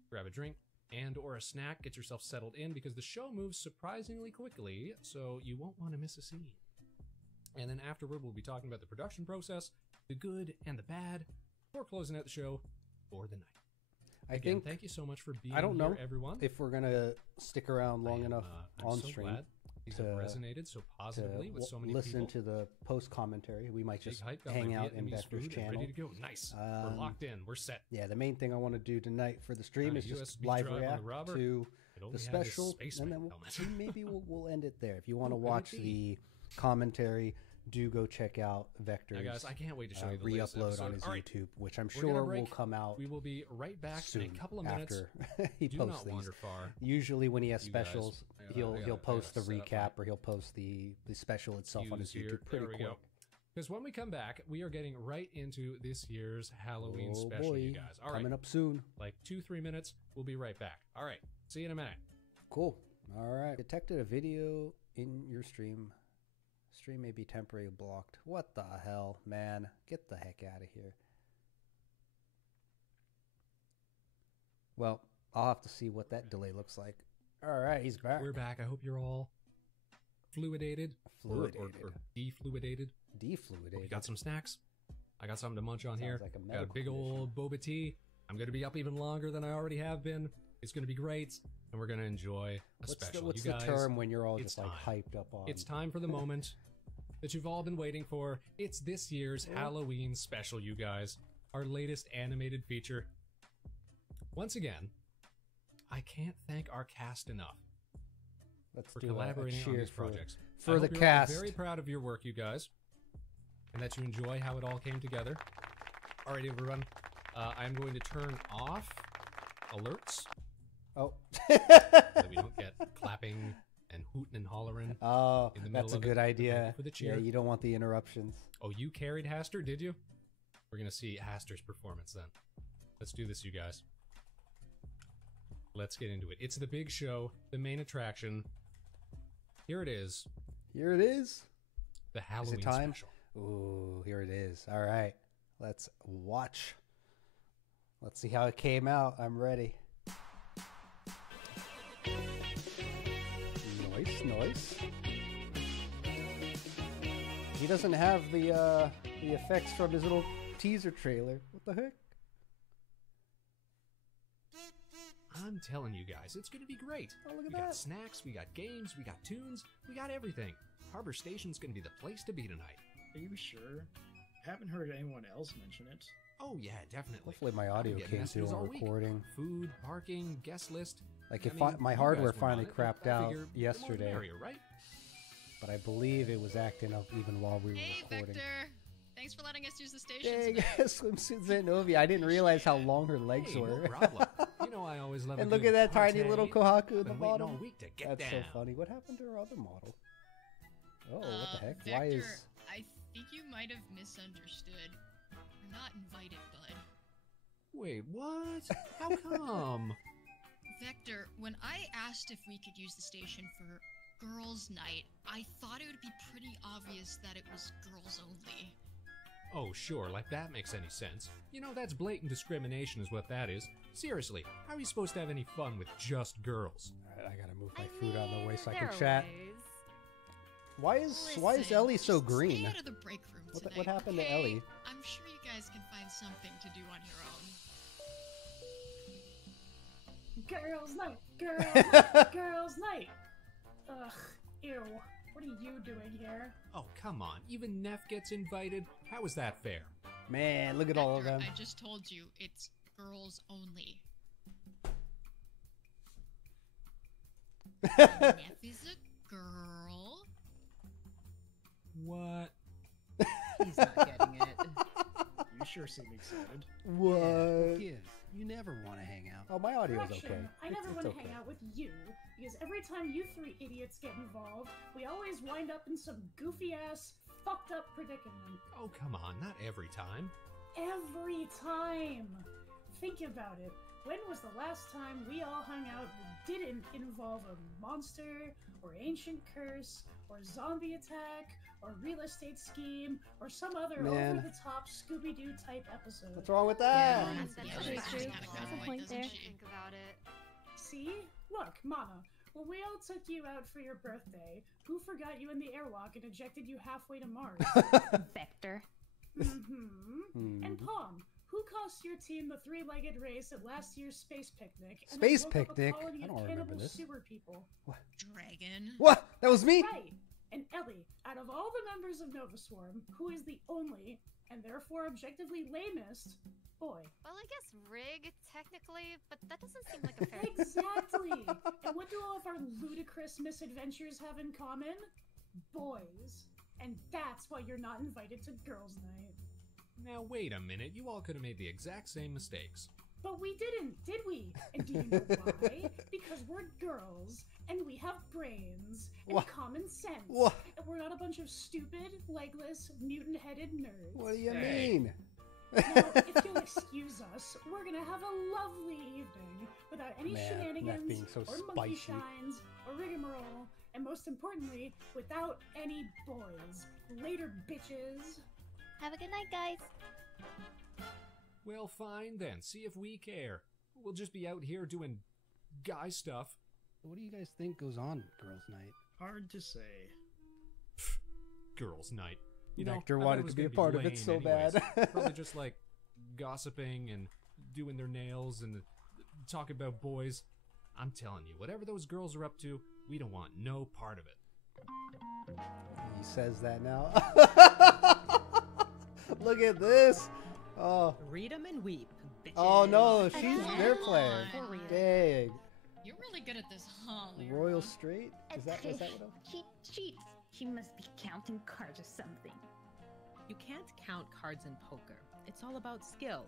Grab a drink and or a snack. Get yourself settled in because the show moves surprisingly quickly, so you won't want to miss a scene. And then afterward, we'll be talking about the production process, the good and the bad, before closing out the show for the night. Again, thank you so much for being here, everyone. If we're gonna stick around long enough on stream glad these have resonated so positively with so many people. Listen to the post commentary. We might just hang out in Vector's channel. Ready to go. Nice. We're locked in. We're set. Yeah, the main thing I want to do tonight for the stream is just live react to the special, and then maybe we'll end it there. If you want to watch the commentary, do go check out Vector's guys, I can't wait to show you the re-upload on his YouTube, which I'm sure will come out. We will be right back soon, in a couple of minutes after he posts these. Usually when he has specials, he'll post the recap or he'll post the special itself on his YouTube pretty quick. Because when we come back, we are getting right into this year's Halloween special, you guys. All right, coming up soon. Like 2-3 minutes. We'll be right back. All right, see you in a minute. Cool. All right. Detected a video in your stream. Stream may be temporarily blocked. What the hell, man? Get the heck out of here. Well, I'll have to see what that delay looks like. All right, he's back. We're back. I hope you're all fluidated. Or defluidated. Defluidated. We got some snacks. I got something to munch on here. Like got a big old boba tea. I'm going to be up even longer than I already have been. It's going to be great, and we're going to enjoy a special. What's you guys, the term when you're all just like hyped up on? It's time for the moment that you've all been waiting for. It's this year's Halloween special, you guys. Our latest animated feature. Once again, I can't thank our cast enough for collaborating on these projects. For the cast. I'm very proud of your work, you guys, and that you enjoy how it all came together. All right, everyone. I'm going to turn off alerts. Oh. So that we don't get clapping and hooting and hollering. Oh, that's a good idea. For the cheer. Yeah, you don't want the interruptions. Oh, you carried Haster, did you? We're going to see Haster's performance then. Let's do this, you guys. Let's get into it. It's the big show, the main attraction. Here it is. Here it is. The Halloween time? special. Ooh, here it is. All right. Let's watch. Let's see how it came out. I'm ready. Nice. He doesn't have the effects from his little teaser trailer. What the heck? I'm telling you guys, it's gonna be great. Oh, look at We got that. snacks, we got games, we got tunes, we got everything. Harbor Station's gonna be the place to be tonight. Are you sure? Haven't heard anyone else mention it. Oh yeah, definitely. Hopefully my I've audio been getting came messages through all on week. recording. Food, parking, guest list. Like I if mean, my you hardware guys weren't on finally it, but crapped I out figure the more the yesterday, merrier, right? but I believe it was acting up even while we were Hey, recording. Vector. Thanks for letting us use the station Dang, tonight. swimsuit Zenobia. I didn't realize how long her legs Hey, were. no problem. You know I always love. And a look good at that tiny party. little Kohaku in the Been waiting all bottom. week to get That's down. so funny. What happened to her other model? Oh, what the heck? Vector, Why is... I think you might have misunderstood. You're not invited, bud. Wait, what? How come? Vector, when I asked if we could use the station for girls' night, I thought it would be pretty obvious that it was girls only. Oh, sure, like that makes any sense. You know, that's blatant discrimination is what that is. Seriously, how are you supposed to have any fun with just girls? Alright, I gotta move my food out of the way so I there can are chat. ways. Why is Listen, Ellie so just green? Stay out of the break room What tonight, happened to okay? Ellie? I'm sure you guys can find something to do on your own. Girls' night, girls' night, girls' night. Ugh, ew. What are you doing here? Oh, come on. Even Neff gets invited? How is that fair? Man, look at all of Vector, them. I just told you, it's girls only. Neff is a girl. What? He's not getting it. You sure seem excited. What? Kids, you never want to hang out. Oh, my audio's Correction, okay. I never It's want to okay. hang out with you, because every time you three idiots get involved, we always wind up in some goofy-ass, fucked-up predicament. Oh, come on. Not every time. Every time! Think about it. When was the last time we all hung out that didn't involve a monster, or ancient curse, or zombie attack, or real estate scheme, or some other Man. over-the-top Scooby-Doo type episode? What's wrong with that? Yeah. That's Yeah, very she's true. got a good That's a point, point doesn't there. she? Think about it. See? Look, Mama, when we all took you out for your birthday, who forgot you in the airlock and ejected you halfway to Mars? Vector. And Pom, who cost your team the three-legged race at last year's space picnic? And Space then woke up a picnic? colony I of don't remember cannibal this. sewer people. Dragon. What? That was me? Right. And Ellie, out of all the members of Nova Swarm, who is the only, and therefore objectively lamest, boy. Well, I guess Rig, technically, but that doesn't seem like a fair... Exactly! And what do all of our ludicrous misadventures have in common? Boys. And that's why you're not invited to girls' night. Now, wait a minute. You all could have made the exact same mistakes. But we didn't, did we? And do you know why? Because we're girls, and we have brains, and What? common sense. What? And we're not a bunch of stupid, legless, mutant-headed nerds. What do you Hey. mean? Now, if you'll excuse us, we're gonna have a lovely evening without any Man, shenanigans, that being so or monkey spicy. shines, or rigmarole, and most importantly, without any boys. Later, bitches. Have a good night, guys. Well, fine then. See if we care. We'll just be out here doing guy stuff. What do you guys think goes on girls' night? Hard to say. Girls' night. You Vector know, I thought wanted it was to be a gonna part of it lame so anyways. bad. Probably just like gossiping and doing their nails and talking about boys. I'm telling you, whatever those girls are up to, we don't want no part of it. He says that now. Look at this. Oh, Read 'em and weep, bitches. oh no, Come she's on. their plan. Come on. Dang. You're really good at this, huh, Lyra? Royal Straight? Is that what She must be counting cards or something. You can't count cards in poker. It's all about skill.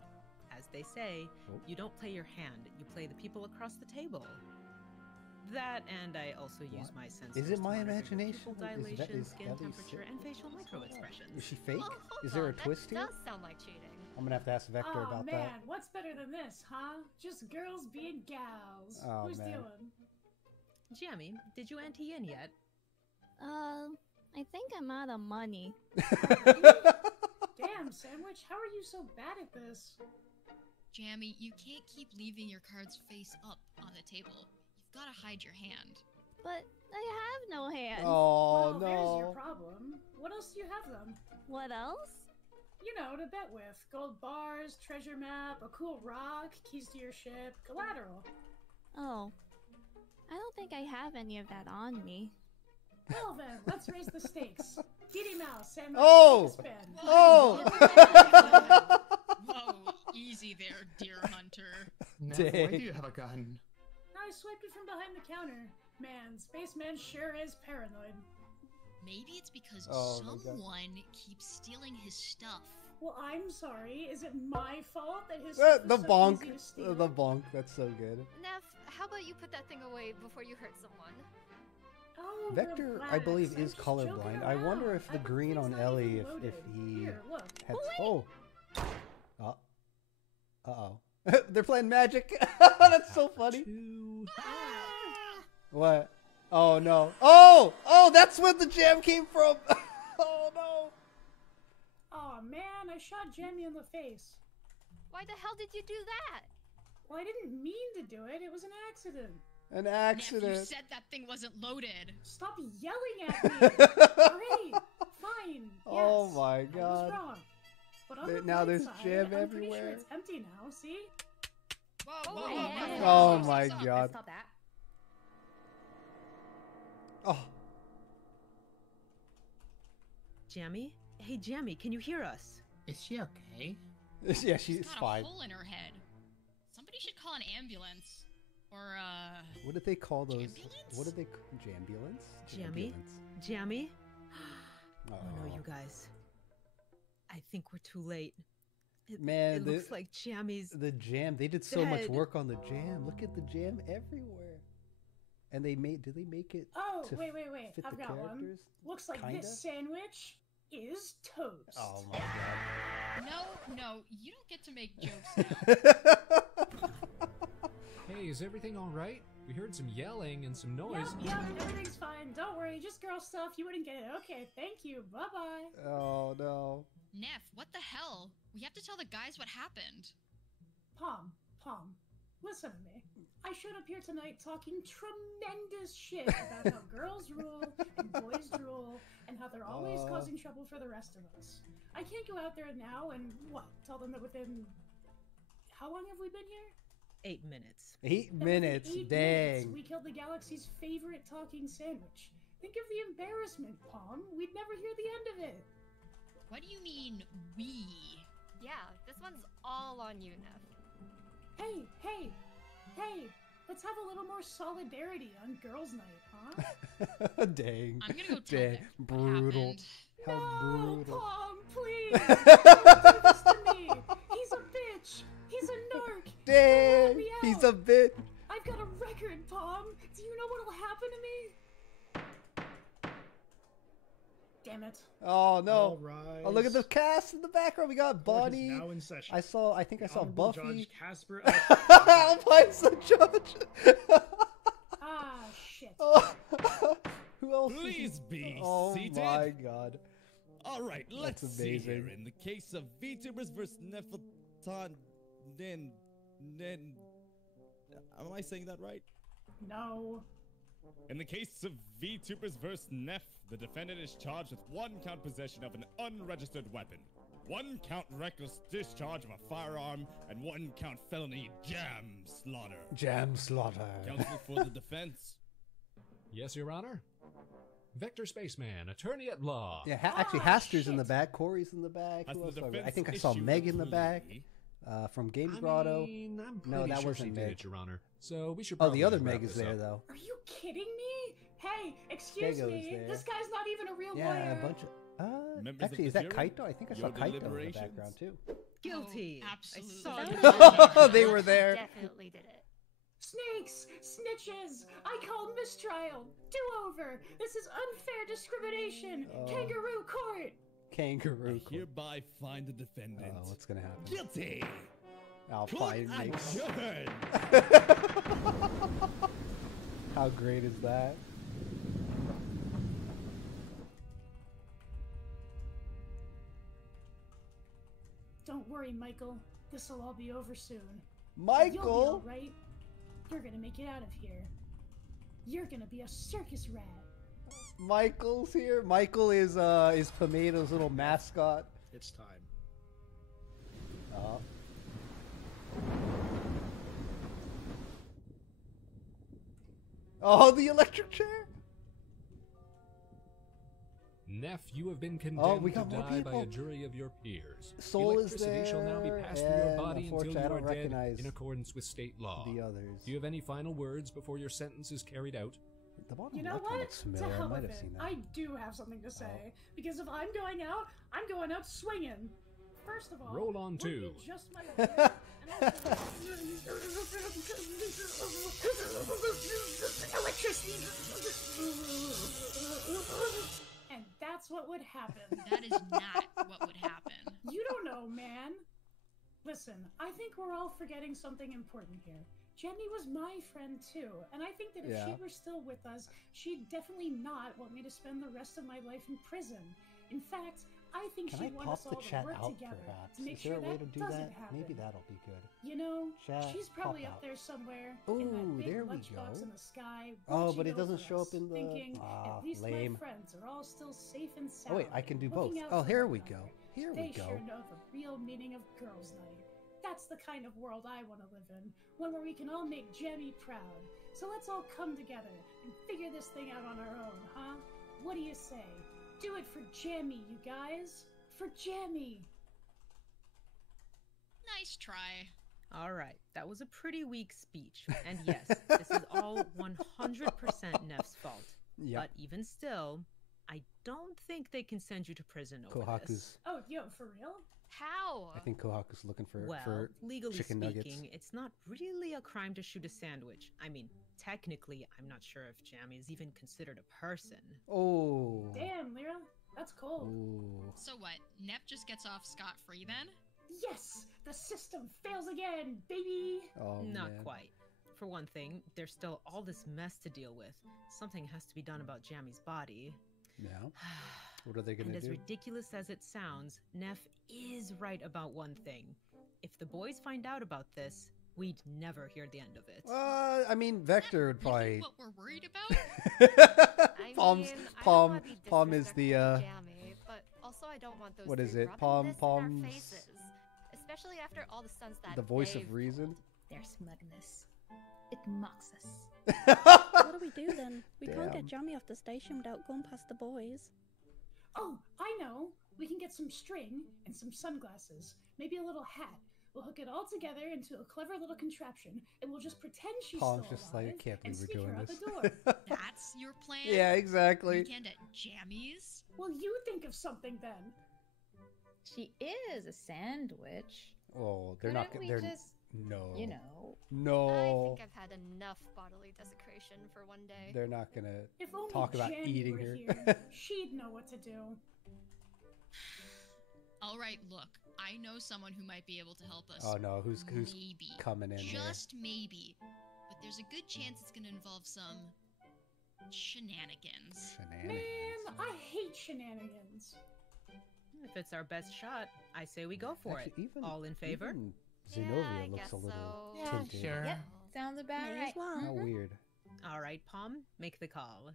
As they say, Oh. you don't play your hand, you play the people across the table. That, and I also use my senses. Is it to my monitor imagination? pupil Is that- dilation, is skin Ellie temperature, sick? and facial microexpressions. Is she fake? Oh, hold Is there a on. twist That here? does sound like cheating. I'm gonna have to ask Vector Oh about man, that. what's better than this, huh? Just girls being gals. Oh, Who's man. dealing? Jamie, did you ante in yet? I I think I'm out of money. Damn, Sandwich, how are you so bad at this? Jammy, you can't keep leaving your cards face up on the table. You've got to hide your hand. But I have no hands. Oh, well, no. there's your problem. What else do you have then? What else? You know, to bet with. Gold bars, treasure map, a cool rock, keys to your ship, collateral. Oh. I don't think I have any of that on me. Well then, let's raise the stakes. Diddy Mouse, Sandwich, Oh! take a spin. Oh! Whoa, easy there, deer hunter. Nev, why Dang. do you have a gun? I swiped it from behind the counter. Man, Spaceman sure is paranoid. Maybe it's because Oh my God. someone keeps stealing his stuff. Well, I'm sorry. Is it my fault that his The stuff is so bonk. easy to steal? The bonk. That's so good. Nev, how about you put that thing away before you hurt someone? Oh, Vector, relax. I believe, I'm is just colorblind. joking I wonder around. if the I green think on it's not Ellie, even if loaded. he Here, look. had. Oh, Oh. Uh-oh. They're playing magic. That's so funny. What? Oh, no. Oh! Oh, that's where the jam came from. Oh, no. Oh man, I shot Jamie in the face. Why the hell did you do that? Well, I didn't mean to do it. It was an accident. An Nev, you accident. said that thing wasn't loaded. Stop yelling at me. Alright, fine. Oh yes, my I was God. wrong. But on There- the now bright there's side, jam I'm pretty everywhere. sure it's empty now. See? Whoa, Oh, whoa, yeah. whoa, Oh whoa, my stop. God. Stop that. Oh. Jammy? Hey, Jammy, can you hear us? Is she okay? Yeah, She's she's got fine. a hole in her head. Somebody should call an ambulance. Or, What did they call those? Jambulance? What did they call Jambulance? Jammy? Jambulance. Jammy? Oh, Oh no, you guys. I think we're too late. Man, it looks like Jammy's. The jam. They did so much dead. work on the jam. Look at the jam everywhere. And they made. Did they make it? Oh, to wait. fit I've the got one. characters? Looks like Kinda? this sandwich is toast. Oh my God. no, you don't get to make jokes now. Hey, is everything all right? We heard some yelling and some noise. Yep, everything's fine. Don't worry, just girl stuff. You wouldn't get it. Okay, thank you. Bye-bye. Oh no. Neff, what the hell? We have to tell the guys what happened. Pom, listen to me. I showed up here tonight talking tremendous shit about how girls rule and boys drool and how they're always causing trouble for the rest of us. I can't go out there now and, tell them that within... How long have we been here? 8 minutes. 8 That minutes. within 8 Dang. minutes, we killed the galaxy's favorite talking sandwich. Think of the embarrassment, Pom. We'd never hear the end of it. What do you mean, we? Yeah, this one's all on you, Nev. Hey, let's have a little more solidarity on girls' night, huh? Dang. I'm gonna go tell Dang. them what Brutal. happened. How No, brutal. Pom, please! Don't do this to me! He's a bitch! He's a narc! Dang. me He's out. a bit. I've got a record, Pom! Do you know what'll happen to me? Damn it. Oh no. All rise. Oh, look at the cast in the background. We got Court is Bonnie. now in session. I think I saw Honorable Buffy. Judge Casper. Alpine's the judge. Ah, shit. Oh, who else? is Please he- be Oh seated. my God. All right, let's That's see here. amazing. In the case of VTubers versus Nephiton, then, am I saying that right? No. In the case of VTubers versus Neph, the defendant is charged with 1 count possession of an unregistered weapon, 1 count reckless discharge of a firearm, and 1 count felony jam slaughter. Jam slaughter. Counsel for the defense. Yes, Your Honor. Vector Spaceman, attorney at law. Yeah, actually, Haster's in the back. Corey's in the back. Has Who the else? I defense think I saw issued Meg a in the back. plea? From Games I Grotto. mean, I'm No, pretty that sure wasn't she did Meg. it, Your Honor. So we should Oh, probably the other wrap Meg is this there up. though. Are you kidding me? Hey, excuse Stego's me. there. This guy's not even a real Yeah, lawyer. a bunch of. Members of Actually, the is that jury, Kaito? I think I saw your Kaito in the deliberations. background too. Guilty. Oh, absolutely. I saw you. They were there. Definitely did it. Snakes! Snitches! I call mistrial! Do-over! This is unfair discrimination! Oh. Kangaroo court! Kangaroo. I hereby find the defendant Oh, what's gonna happen? guilty. Alpine Court makes. adjourned. How great is that? Don't worry, Michael. This'll all be over soon. Michael! You'll be all right. You're gonna make it out of here. You're gonna be a circus rat. Michael's here. Michael is Pomado's little mascot. It's time. Oh, the electric chair. Neff, you have been condemned we to got more die by a people. jury of your peers. Soul is Electricity shall now be there, passed through your and body until you unfortunately I are don't dead recognize in accordance with state law. the others. Do you have any final words before your sentence is carried out? The bottom You know left one what? looks To familiar. I hell might with have it. seen that. I do have something to say. Because if I'm going out swinging. First of all, Roll on wouldn't two. you just my idea? And also, electricity. And that's what would happen. That is not what would happen. You don't know, man. Listen, I think we're all forgetting something important here. Jenny was my friend too, and I think that if she were still with us, she'd definitely not want me to spend the rest of my life in prison. In fact, I think Can she'd I want pop us the all to chat work out, together perhaps? to make Is there sure a way that to do doesn't that? happen. Maybe that'll be good. You know, Chat, she's probably pop up out. there somewhere Ooh, in that big there we lunchbox go. in the sky. Oh, watching but it over doesn't show us, up in the- thinking, Ah, at least lame. my friends are all still safe and sound. Oh wait, I can do both. looking out Oh, for here one we another. go. Here They we go. sure know the real meaning of girls' night. That's the kind of world I want to live in, one where we can all make Jamie proud. So let's all come together and figure this thing out on our own, huh? What do you say? Do it for Jamie, you guys. For Jamie. Nice try. All right, that was a pretty weak speech. And yes, this is all 100% Neff's fault. Yep. But even still, I don't think they can send you to prison over Kohaku's. this. Oh, yo, for real? How? I think Kohaku's looking for Well, legally chicken speaking, nuggets. it's not really a crime to shoot a sandwich. I mean, technically, I'm not sure if Jamie is even considered a person. Oh. Damn, Lyra. That's cold. Ooh. So what? Neff just gets off scot-free then? Yes! The system fails again, baby! Oh, Not man. quite. For one thing, there's still all this mess to deal with. Something has to be done about Jamie's body. Yeah. What are they gonna And as do? ridiculous as it sounds, Neff is right about one thing. If the boys find out about this, we'd never hear the end of it. I mean, Vector would probably. What we're worried about? I Palm's mean, I don't Palm. wanna be Palm is the. disrespectful to Jamie, but also I don't want those What is three it? rubbing Palm- this in our Palm's- faces, especially after all the stunts that The voice they've of reason. Their smugness. It mocks us. What do we do then? We can't Damn. get Jamie off the station without going past the boys. Oh, I know! We can get some string and some sunglasses, maybe a little hat. We'll hook it all together into a clever little contraption, and we'll just pretend she's Palm's still just like, I alive can't and believe sneak we're her out doing the this. door. That's your plan? Yeah, exactly. Weekend at Jammies? Well, you think of something then. She is a sandwich. Oh, they're not. Couldn't They're we just, no. you know. No. I think I've had enough bodily desecration for one day. They're not gonna If only talk about Jamie eating were her. here, she'd know what to do. All right, look. I know someone who might be able to help us. Oh no, who's Maybe. coming in here? Just maybe. But there's a good chance it's going to involve some shenanigans. Man, I hate shenanigans. If it's our best shot, I say we go for Actually, it. even- All in favor? even Zenobia I looks guess a little so. Yeah, tinted. sure. Yep, sounds about May right. as well. How weird. All right, Palm, make the call.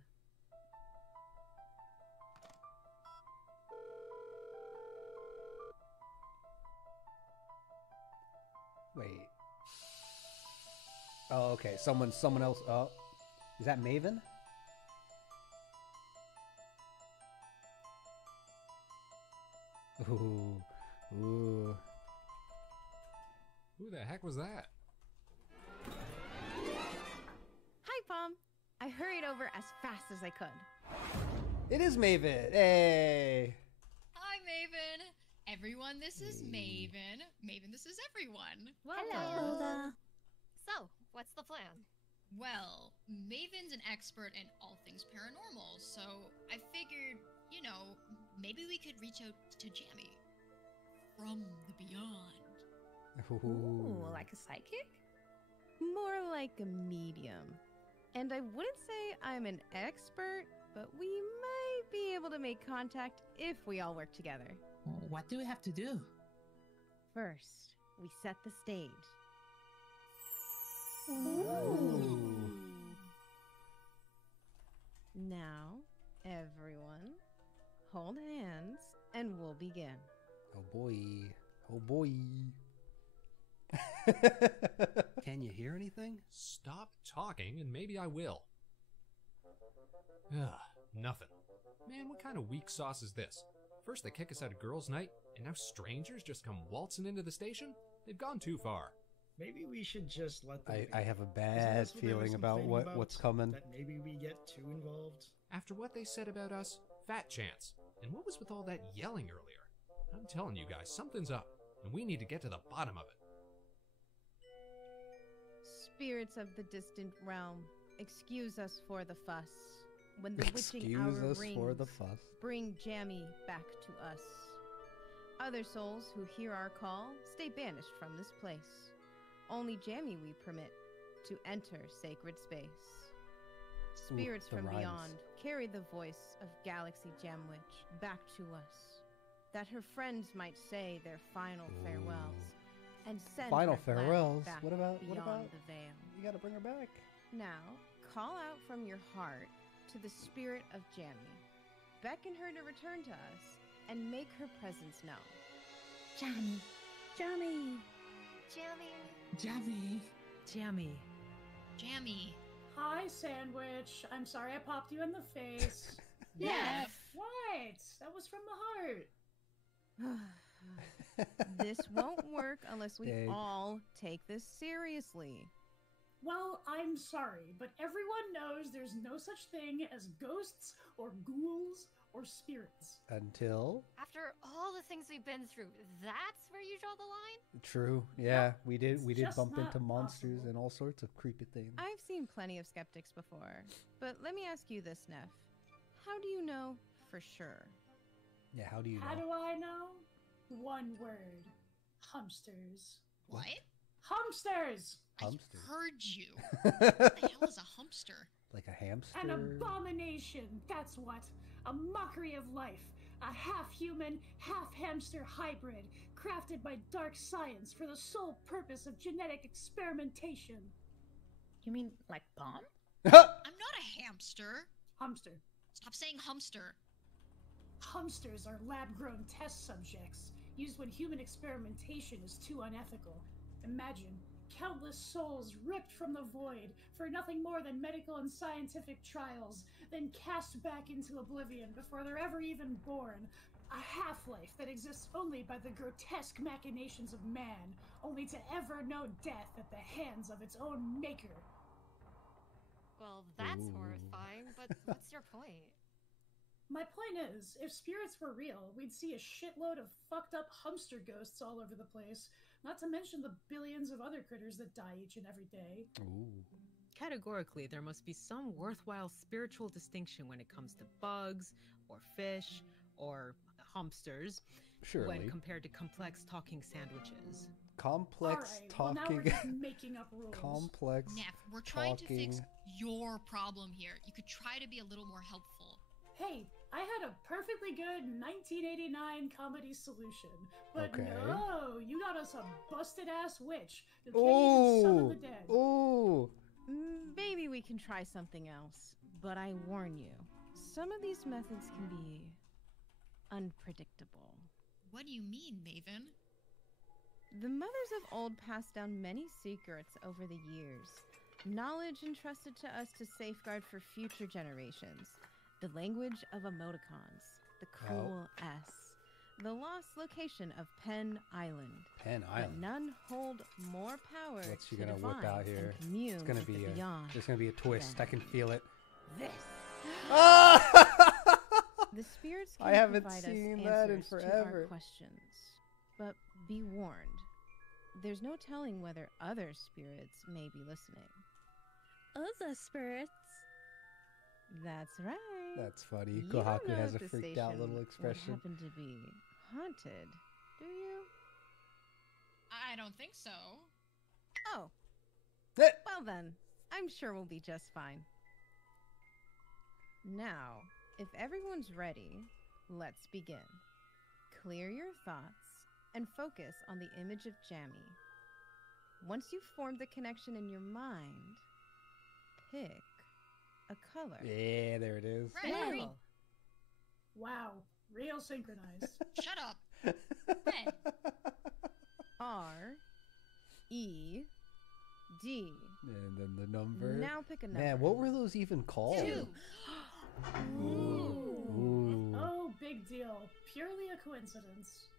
Wait. Oh, okay. Someone else. Oh, is that Maven? Ooh, ooh. Who the heck was that? Hi, Palm. I hurried over as fast as I could. It is Maven. Hey. Hi, Maven. Everyone, this is Maven. Maven, this is everyone. Hello there. So, what's the plan? Well, Maven's an expert in all things paranormal, so I figured, you know, maybe we could reach out to Jamie from the beyond. Ooh, like a psychic? More like a medium. And I wouldn't say I'm an expert, but we might be able to make contact if we all work together. What do we have to do? First, we set the stage. Ooh. Now, everyone, hold hands and we'll begin. Oh boy. Oh boy. Can you hear anything? Stop talking and maybe I will. Ugh, nothing. Man, what kind of weak sauce is this? First they kick us out of girls' night, and now strangers just come waltzing into the station? They've gone too far. Maybe we should just let them. I have a Isn't bad this what they were feeling about complaining what's coming. That maybe we get too involved. After what they said about us, fat chance. And what was with all that yelling earlier? I'm telling you guys, something's up, and we need to get to the bottom of it. Spirits of the distant realm, excuse us for the fuss. When the witching hour Excuse us rings, for the fuss. bring Jammy back to us. Other souls who hear our call stay banished from this place. Only Jammy we permit to enter sacred space. Spirits the from rhymes. beyond carry the voice of Galaxy Jamwitch back to us, that her friends might say their final farewells and send Final her gladly farewells? back What about beyond the veil. You gotta bring her back. Now, call out from your heart to the spirit of Jammy. Beckon her to return to us and make her presence known. Jammy. Jammy. Jammy. Jammy. Jammy. Hi, Sandwich. I'm sorry I popped you in the face. Neff. What? That was from the heart. This won't work unless we Dang. all take this seriously. Well, I'm sorry, but everyone knows there's no such thing as ghosts or ghouls or spirits. Until After all the things we've been through, that's where you draw the line? true. Yeah, we did just bump not into monsters possible. and all sorts of creepy things. I've seen plenty of skeptics before, but let me ask you this, Neff. How do you know for sure? Yeah, how do you How know? do I know? One word. Humpsters. What? Humpsters! Hamster. I heard you. What the hell is a humpster? Like a hamster? An abomination, that's what. A mockery of life. A half-human, half-hamster hybrid, crafted by dark science for the sole purpose of genetic experimentation. You mean like bomb? I'm not a hamster. Hamster. Stop saying humster. Hamsters are lab-grown test subjects, used when human experimentation is too unethical. Imagine, countless souls ripped from the void for nothing more than medical and scientific trials, then cast back into oblivion before they're ever even born. A half-life that exists only by the grotesque machinations of man, only to ever know death at the hands of its own maker. Well, that's Ooh. horrifying, but what's your point? My point is, if spirits were real, we'd see a shitload of fucked up hamster ghosts all over the place, not to mention the billions of other critters that die each and every day. Ooh. Categorically, there must be some worthwhile spiritual distinction when it comes to bugs, or fish, or hamsters, Surely. when compared to complex talking sandwiches. Complex Alright, well now we're talking. just making up rules. Complex Neff, we're trying to fix talking. your problem here. You could try to be a little more helpful. Hey, I had a perfectly good 1989 comedy solution, but Okay. no, you got us a busted-ass witch who can't even summon the dead. Ooh. Maybe we can try something else, but I warn you, some of these methods can be unpredictable. What do you mean, Maven? The mothers of old passed down many secrets over the years, knowledge entrusted to us to safeguard for future generations. The language of emoticons, the cruel S, the lost location of Penn Island. Penn But Island. none hold more power What's she to gonna whip divine out and here? commune It's gonna with be the a. beyond There's gonna be a twist. than I can feel it. this. Ah! The spirits I can haven't provide seen us that in answers to forever. our questions, but be warned, there's no telling whether other spirits may be listening. Other spirits? That's right. That's funny. You don't Kohaku know has a if the freaked out station little would expression. happen to be haunted, do you? I don't think so. Oh. Eh. Well then, I'm sure we'll be just fine. Now, if everyone's ready, let's begin. Clear your thoughts and focus on the image of Jammy. Once you've formed the connection in your mind, pick a color. Yeah, there it is. Red. Green. Wow, real synchronized. Shut up. Red. R, E, D. And then the number. Now pick a number. Man, what were those even called? 2. Ooh. Oh, big deal. Purely a coincidence.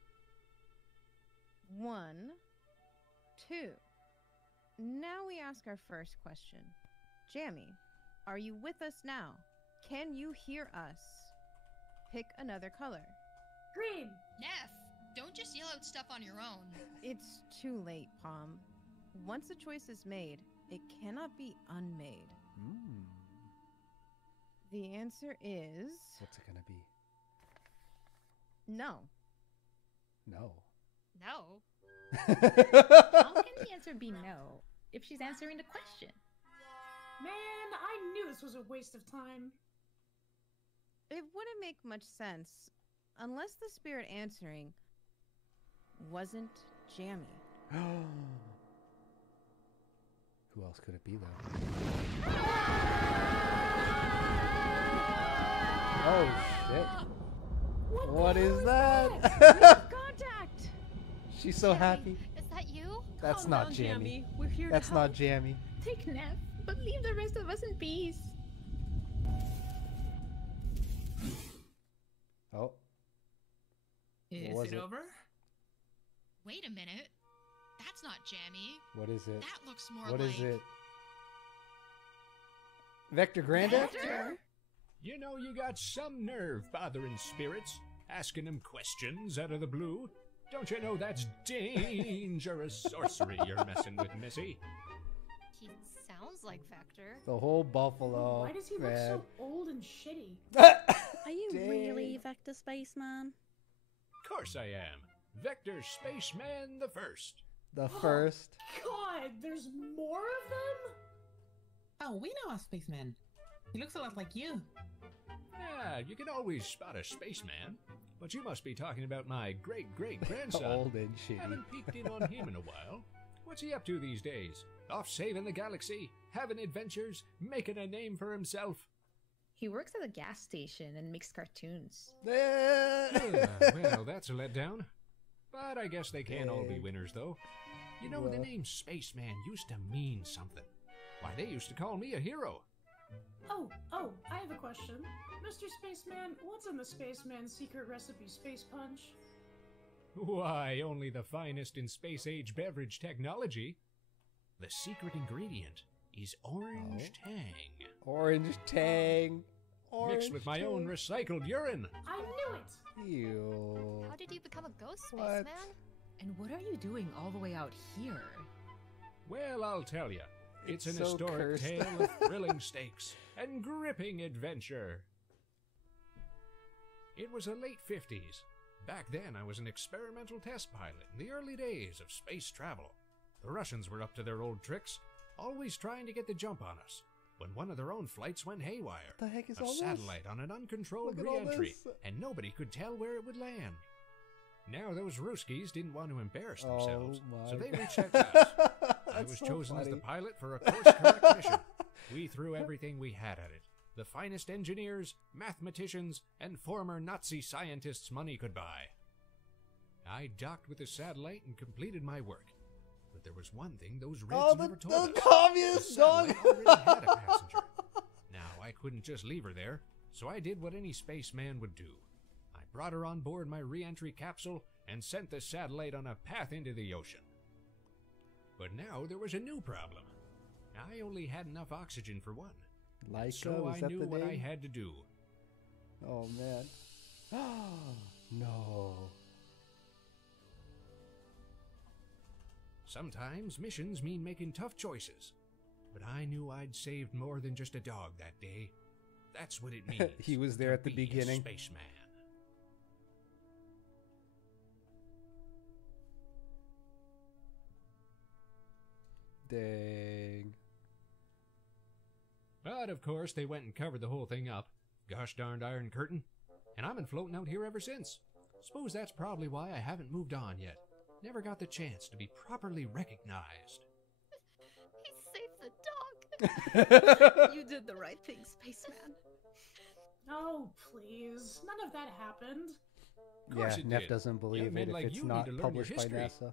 1, 2. Now we ask our first question. Jammy, are you with us now? Can you hear us? Pick another color. Green. Neff, don't just yell out stuff on your own. It's too late, Palm. Once a choice is made, it cannot be unmade. The answer is... What's it gonna be? No. No. No. How can the answer be no if she's answering the question? Man, I knew this was a waste of time. It wouldn't make much sense unless the spirit answering wasn't Jammy. Who else could it be, though? Oh, shit. What is that? Contact! She's so happy. Is that you? That's Calm not down, Jammy. We're here That's to not help. Jammy. Take Neff, but leave the rest of us in peace. Oh. Is was it it? over? Wait a minute. That's not Jammy. What is it? That looks more What like... is it? Vector Grandad? You know you got some nerve bothering spirits, asking them questions out of the blue. Don't you know that's dangerous sorcery you're messing with, Missy? He sounds like Vector. The whole buffalo. Why does he look so old and shitty? Are you really Vector Spaceman? Of course I am. Vector Spaceman the First. The first. God, there's more of them? Oh, we know a spaceman. He looks a lot like you. Yeah, you can always spot a spaceman. But you must be talking about my great-great-grandson. Old and shitty. Haven't peeked in on him in a while. What's he up to these days? Off saving the galaxy, having adventures, making a name for himself. He works at a gas station and makes cartoons. Well, that's a letdown. But I guess they can't all be winners, though. You know, the name Spaceman used to mean something. Why, they used to call me a hero. Oh, I have a question. Mr. Spaceman, what's in the Spaceman's secret recipe space punch? Why, only the finest in space-age beverage technology. The secret ingredient is orange tang. Orange tang. Mixed with my own recycled urine. I knew it! Ew. How did you become a ghost What? spaceman? And what are you doing all the way out here? Well, I'll tell you. It's an so historic cursed. tale of thrilling stakes and gripping adventure. It was the late 50s. Back then, I was an experimental test pilot in the early days of space travel. The Russians were up to their old tricks, always trying to get the jump on us, when one of their own flights went haywire. The heck is a all this? satellite on an uncontrolled Look at all re-entry, this. and nobody could tell where it would land. Now, those Ruskies didn't want to embarrass themselves, so they reached out to us. I was so chosen as the funny. pilot for a course-correct mission. We threw everything we had at it. The finest engineers, mathematicians, and former Nazi scientists money could buy. I docked with the satellite and completed my work. But there was one thing those Reds never told us. The communist The dog. satellite already had a passenger. Now, I couldn't just leave her there, so I did what any spaceman would do. I brought her on board my re-entry capsule and sent the satellite on a path into the ocean. But now there was a new problem. I only had enough oxygen for one. Laika, So was I that knew the what name? I had to do. Oh, man. No. Sometimes missions mean making tough choices. But I knew I'd saved more than just a dog that day. That's what it means. He was there to at the be a beginning. spaceman. Dang. But of course, they went and covered the whole thing up. Gosh darned Iron Curtain. And I've been floating out here ever since. Suppose that's probably why I haven't moved on yet. Never got the chance to be properly recognized. He saved the dog. You did the right thing, spaceman. Oh, please. None of that happened. Yeah, Neff doesn't believe it if it's not published by NASA.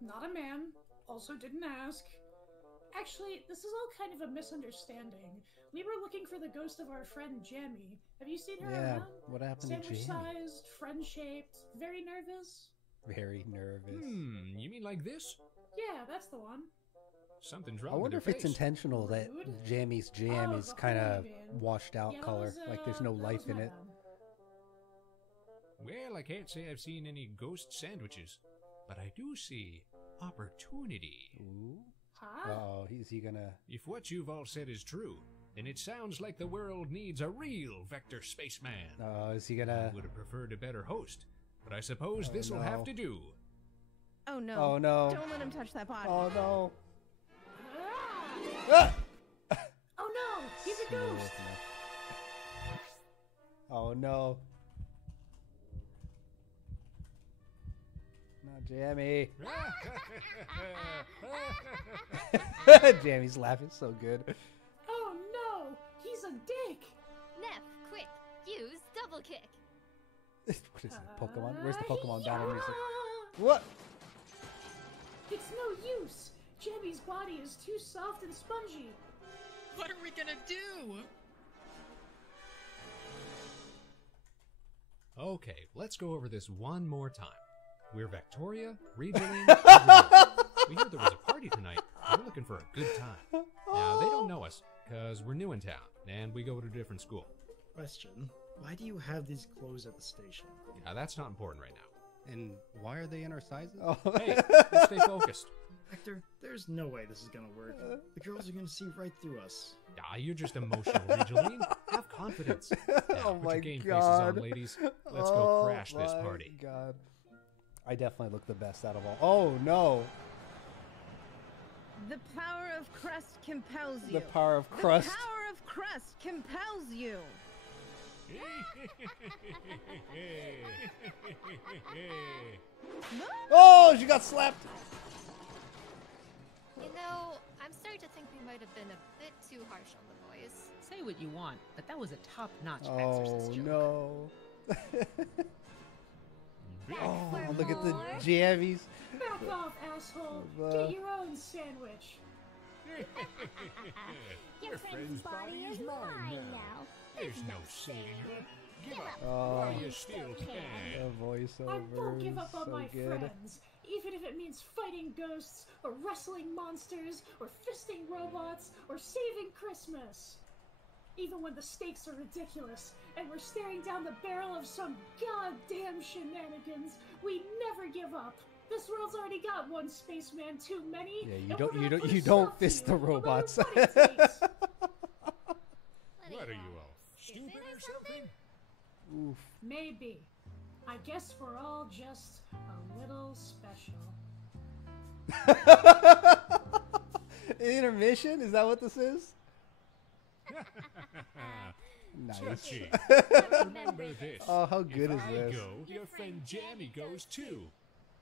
Not a man. Also didn't ask. Actually, this is all kind of a misunderstanding. We were looking for the ghost of our friend Jamie. Have you seen her around? What happened to Jamie? Sandwich-sized, friend-shaped, very nervous. Very nervous. You mean like this? Yeah, that's the one. Something's wrong I wonder with if her it's face. intentional that Jamie's jam is kind of washed out Yeah, color, like there's no that life was in my it. bad. Well, I can't say I've seen any ghost sandwiches, but I do see opportunity. Ooh. Huh? Oh, is he gonna... If what you've all said is true, then it sounds like the world needs a real Vector spaceman. Oh, is he gonna... I would have preferred a better host, but I suppose this'll have to do. Oh no. Oh no. Don't let him touch that body. Oh no. Ah! Oh no! He's a ghost! Oh no. Not Jamie. Jamie's laughing so good. Oh no! He's a dick! Neff, quick, use double kick. What is it, Pokemon? Where's the Pokemon Yeah! battle music? What? It's no use! Jamie's body is too soft and spongy. What are we gonna do? Okay, let's go over this one more time. We're Victoria, Regeline, and we heard there was a party tonight. We're looking for a good time. Now, they don't know us, because we're new in town, and we go to a different school. Question. Why do you have these clothes at the station? Yeah, that's not important right now. And why are they in our sizes? Oh. Hey, let's stay focused. Hector, there's no way this is gonna work. The girls are gonna see right through us. Ah, you're just emotional, Regeline. Have confidence. Now, Oh put my your game God. faces on, ladies. Let's go crash this my party. God. I definitely look the best out of all. Oh no. The power of crust compels you. The power of crust. The power of crust compels you. Oh, she got slapped. You know, I'm starting to think we might have been a bit too harsh on the boys. Say what you want, but that was a top-notch Oh exorcist joke. no. Oh, look at the jammies. Back off, asshole! Uh, Get your own sandwich! Your friend's body is mine now. There's no saving her. Give up Oh. while you still can. The voiceover. I won't give up on so my good. friends, even if it means fighting ghosts, or wrestling monsters, or fisting robots, or saving Christmas. Even when the stakes are ridiculous, and we're staring down the barrel of some goddamn shenanigans, we never give up. This world's already got one spaceman too many. Yeah, and we're gonna put a you stop don't to fist you, the no matter robots. what it takes. What are you all, stupid or something? Oof. Maybe. I guess we're all just a little special. Intermission? Is that what this is? Nice. Touchy. Remember this. Oh, how good if is I this? go, your friend Jammy goes too.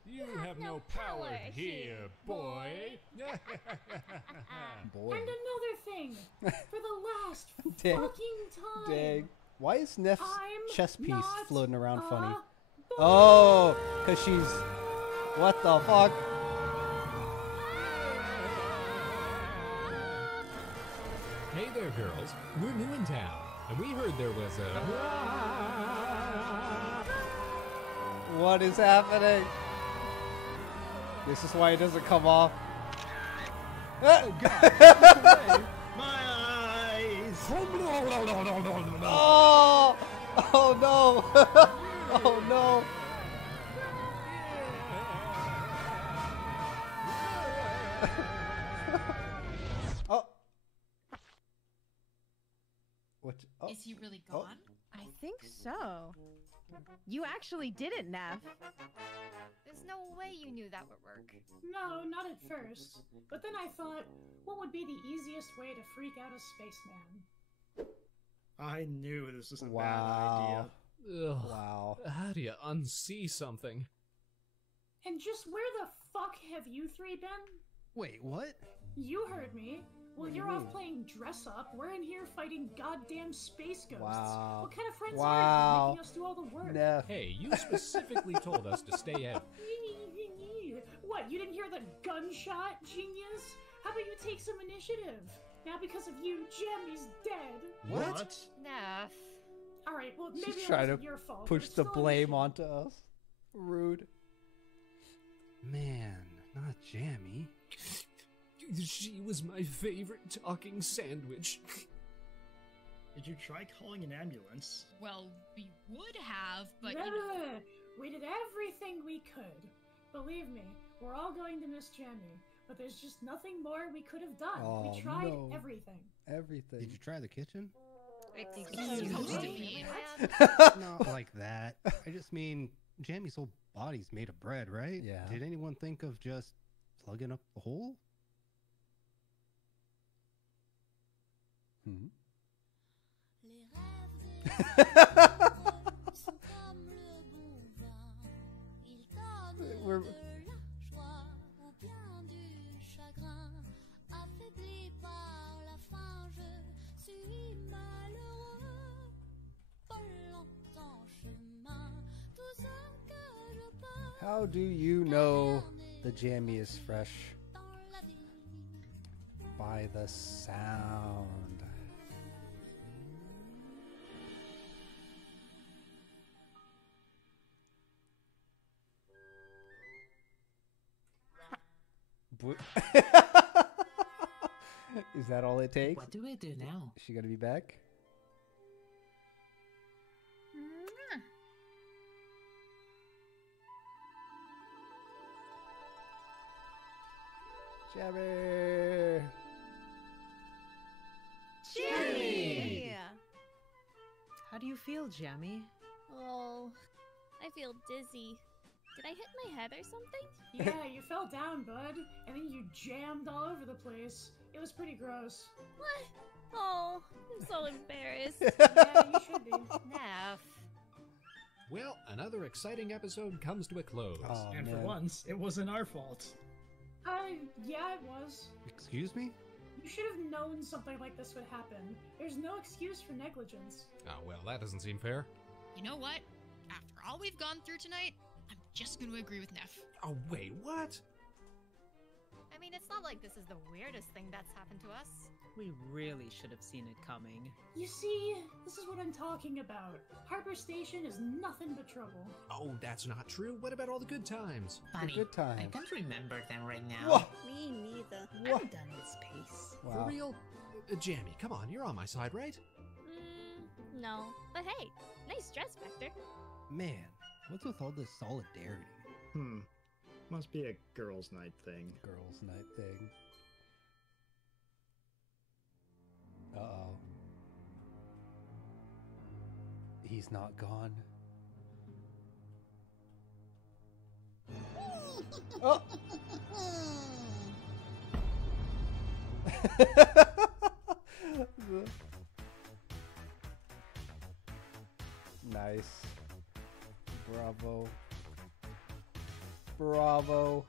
You have no power here, boy. Boy. And another thing, for the last Dang. fucking time. Dang. Why is Neff's I'm chess piece not floating around a funny? boy. Oh, because she's... What the fuck? Hey there, girls. We're new in town, and we heard there was a... What is happening? This is why it doesn't come off. Oh, God. My eyes! Oh! Oh no! Oh no! Oh! What? Oh. Is he really gone? I think so. You actually did it, Neff. There's no way you knew that would work. No, not at first. But then I thought, what would be the easiest way to freak out a spaceman? I knew this was a bad Wow. idea. Ugh. Wow. How do you unsee something? And just where the fuck have you three been? Wait, what? You heard me. Well, What do you're you off mean? playing dress up. We're in here fighting goddamn space ghosts. Wow. What kind of friends Wow. are you, making us do all the work? Neff. Hey, you specifically told us to stay out. What, you didn't hear the gunshot, genius? How about you take some initiative? Now because of you, Jammy's dead. What? Nah. Alright, well, maybe She's it trying wasn't to your fault. but push it's the still blame initiative. onto us. Rude. Man, not Jammy. She was my favorite talking sandwich. Did you try calling an ambulance? Well, we would have, but No, you no, know. no, no. We did everything we could. Believe me, we're all going to miss Jammy, but there's just nothing more we could have done. Oh, we tried no. everything. Everything. Did you try the kitchen? Excuse me. Not like that. I just mean, Jammy's whole body's made of bread, right? Yeah. Did anyone think of just plugging up the hole? Hmm. We're... How do you know the jammy is fresh? By the sound. Is that all it takes? What do I do now? Is she gonna be back? Jammy! Jammy! How do you feel, Jammy? Oh, I feel dizzy. Did I hit my head or something? Yeah, you fell down, bud, and then you jammed all over the place. It was pretty gross. What? Oh, I'm so embarrassed. Yeah, you should be. Nah. Well, another exciting episode comes to a close. Oh, And man. for once, it wasn't our fault. Yeah, it was. Excuse me? You should have known something like this would happen. There's no excuse for negligence. Oh, well, that doesn't seem fair. You know what? After all we've gone through tonight, I'm just going to agree with Neff. Oh, wait, what? I mean, it's not like this is the weirdest thing that's happened to us. We really should have seen it coming. You see, this is what I'm talking about. Harbor Station is nothing but trouble. Oh, that's not true. What about all the good times? Funny. good times. I can't remember them right now. Whoa. Me neither. What? I'm done with space. Wow. For real? Jammy, come on, you're on my side, right? No. But hey, nice dress, Vector. Man, what's with all this solidarity? Must be a girls' night thing. Girls' night thing. Uh-oh. He's not gone. Oh! Nice. Bravo. Bravo.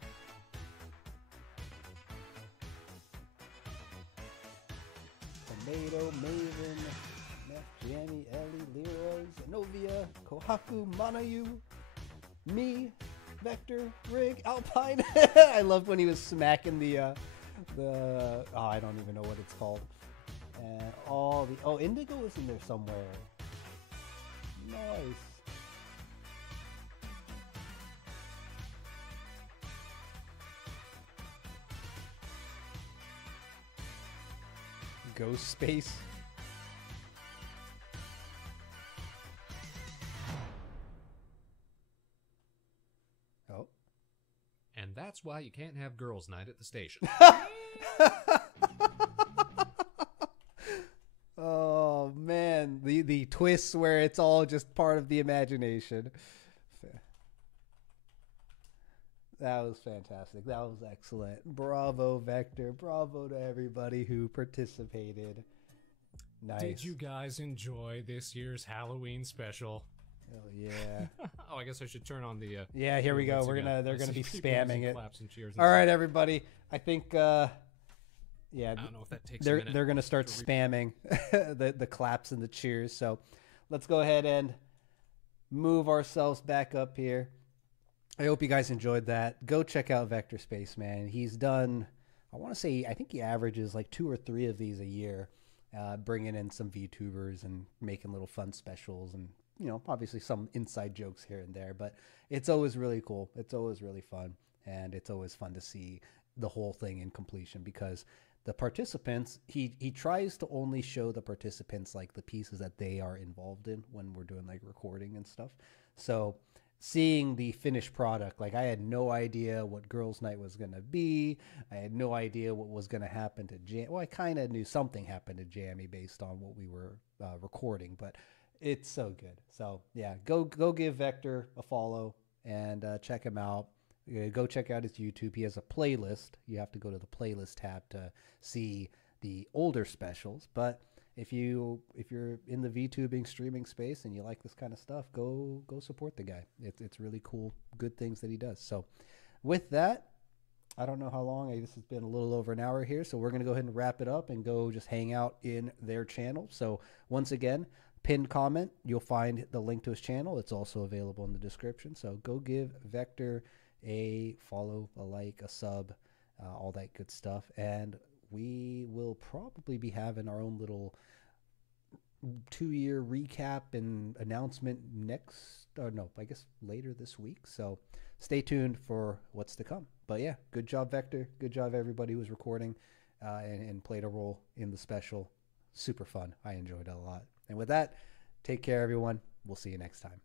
Tomato, Maven, Neff, Jammy, Ellie, Leroy, Zenobia, Kohaku, Manayu, me, Vector, Rig, Alpine. I loved when he was smacking the oh, I don't even know what it's called. And all the, oh, Indigo is in there somewhere. Nice. Ghost Space. Oh. And that's why you can't have girls' night at the station. Oh man, the twists where it's all just part of the imagination. That was fantastic. That was excellent. Bravo, Vector. Bravo to everybody who participated. Nice. Did you guys enjoy this year's Halloween special? Oh yeah. Oh, I guess I should turn on the. Yeah, here we go. once They're again. gonna I be see people using spamming it. claps and cheers and All stuff. right, everybody. I think. Yeah. I don't know if that takes a minute they're gonna start to spamming the claps and the cheers. So let's go ahead and move ourselves back up here. I hope you guys enjoyed that. Go check out Vector Spaceman. He's done, I think he averages like 2 or 3 of these a year, bringing in some VTubers and making little fun specials and, obviously some inside jokes here and there. But it's always really cool. It's always really fun. And it's always fun to see the whole thing in completion because the participants, he tries to only show the participants like the pieces that they are involved in when we're doing like recording and stuff. So seeing the finished product, like I had no idea what girls' night was going to be. I had no idea what was going to happen to Jam. Well, I kind of knew something happened to Jammy based on what we were recording, but it's so good. So yeah, go give Vector a follow and check him out. Go check out his YouTube. He has a playlist. You have to go to the playlist tab to see the older specials, but if you're in the VTubing streaming space and you like this kind of stuff, go support the guy. It's really cool, good things that he does. So with that, I don't know how long. This has been a little over an hour here, so we're going to go ahead and wrap it up and go just hang out in their channel. So once again, pinned comment, you'll find the link to his channel. It's also available in the description. So go give Vector a follow, a like, a sub, all that good stuff. And we will probably be having our own little 2-year recap and announcement later this week. So stay tuned for what's to come. But yeah, good job, Vector. Good job, everybody who was recording and played a role in the special. Super fun. I enjoyed it a lot. And with that, take care, everyone. We'll see you next time.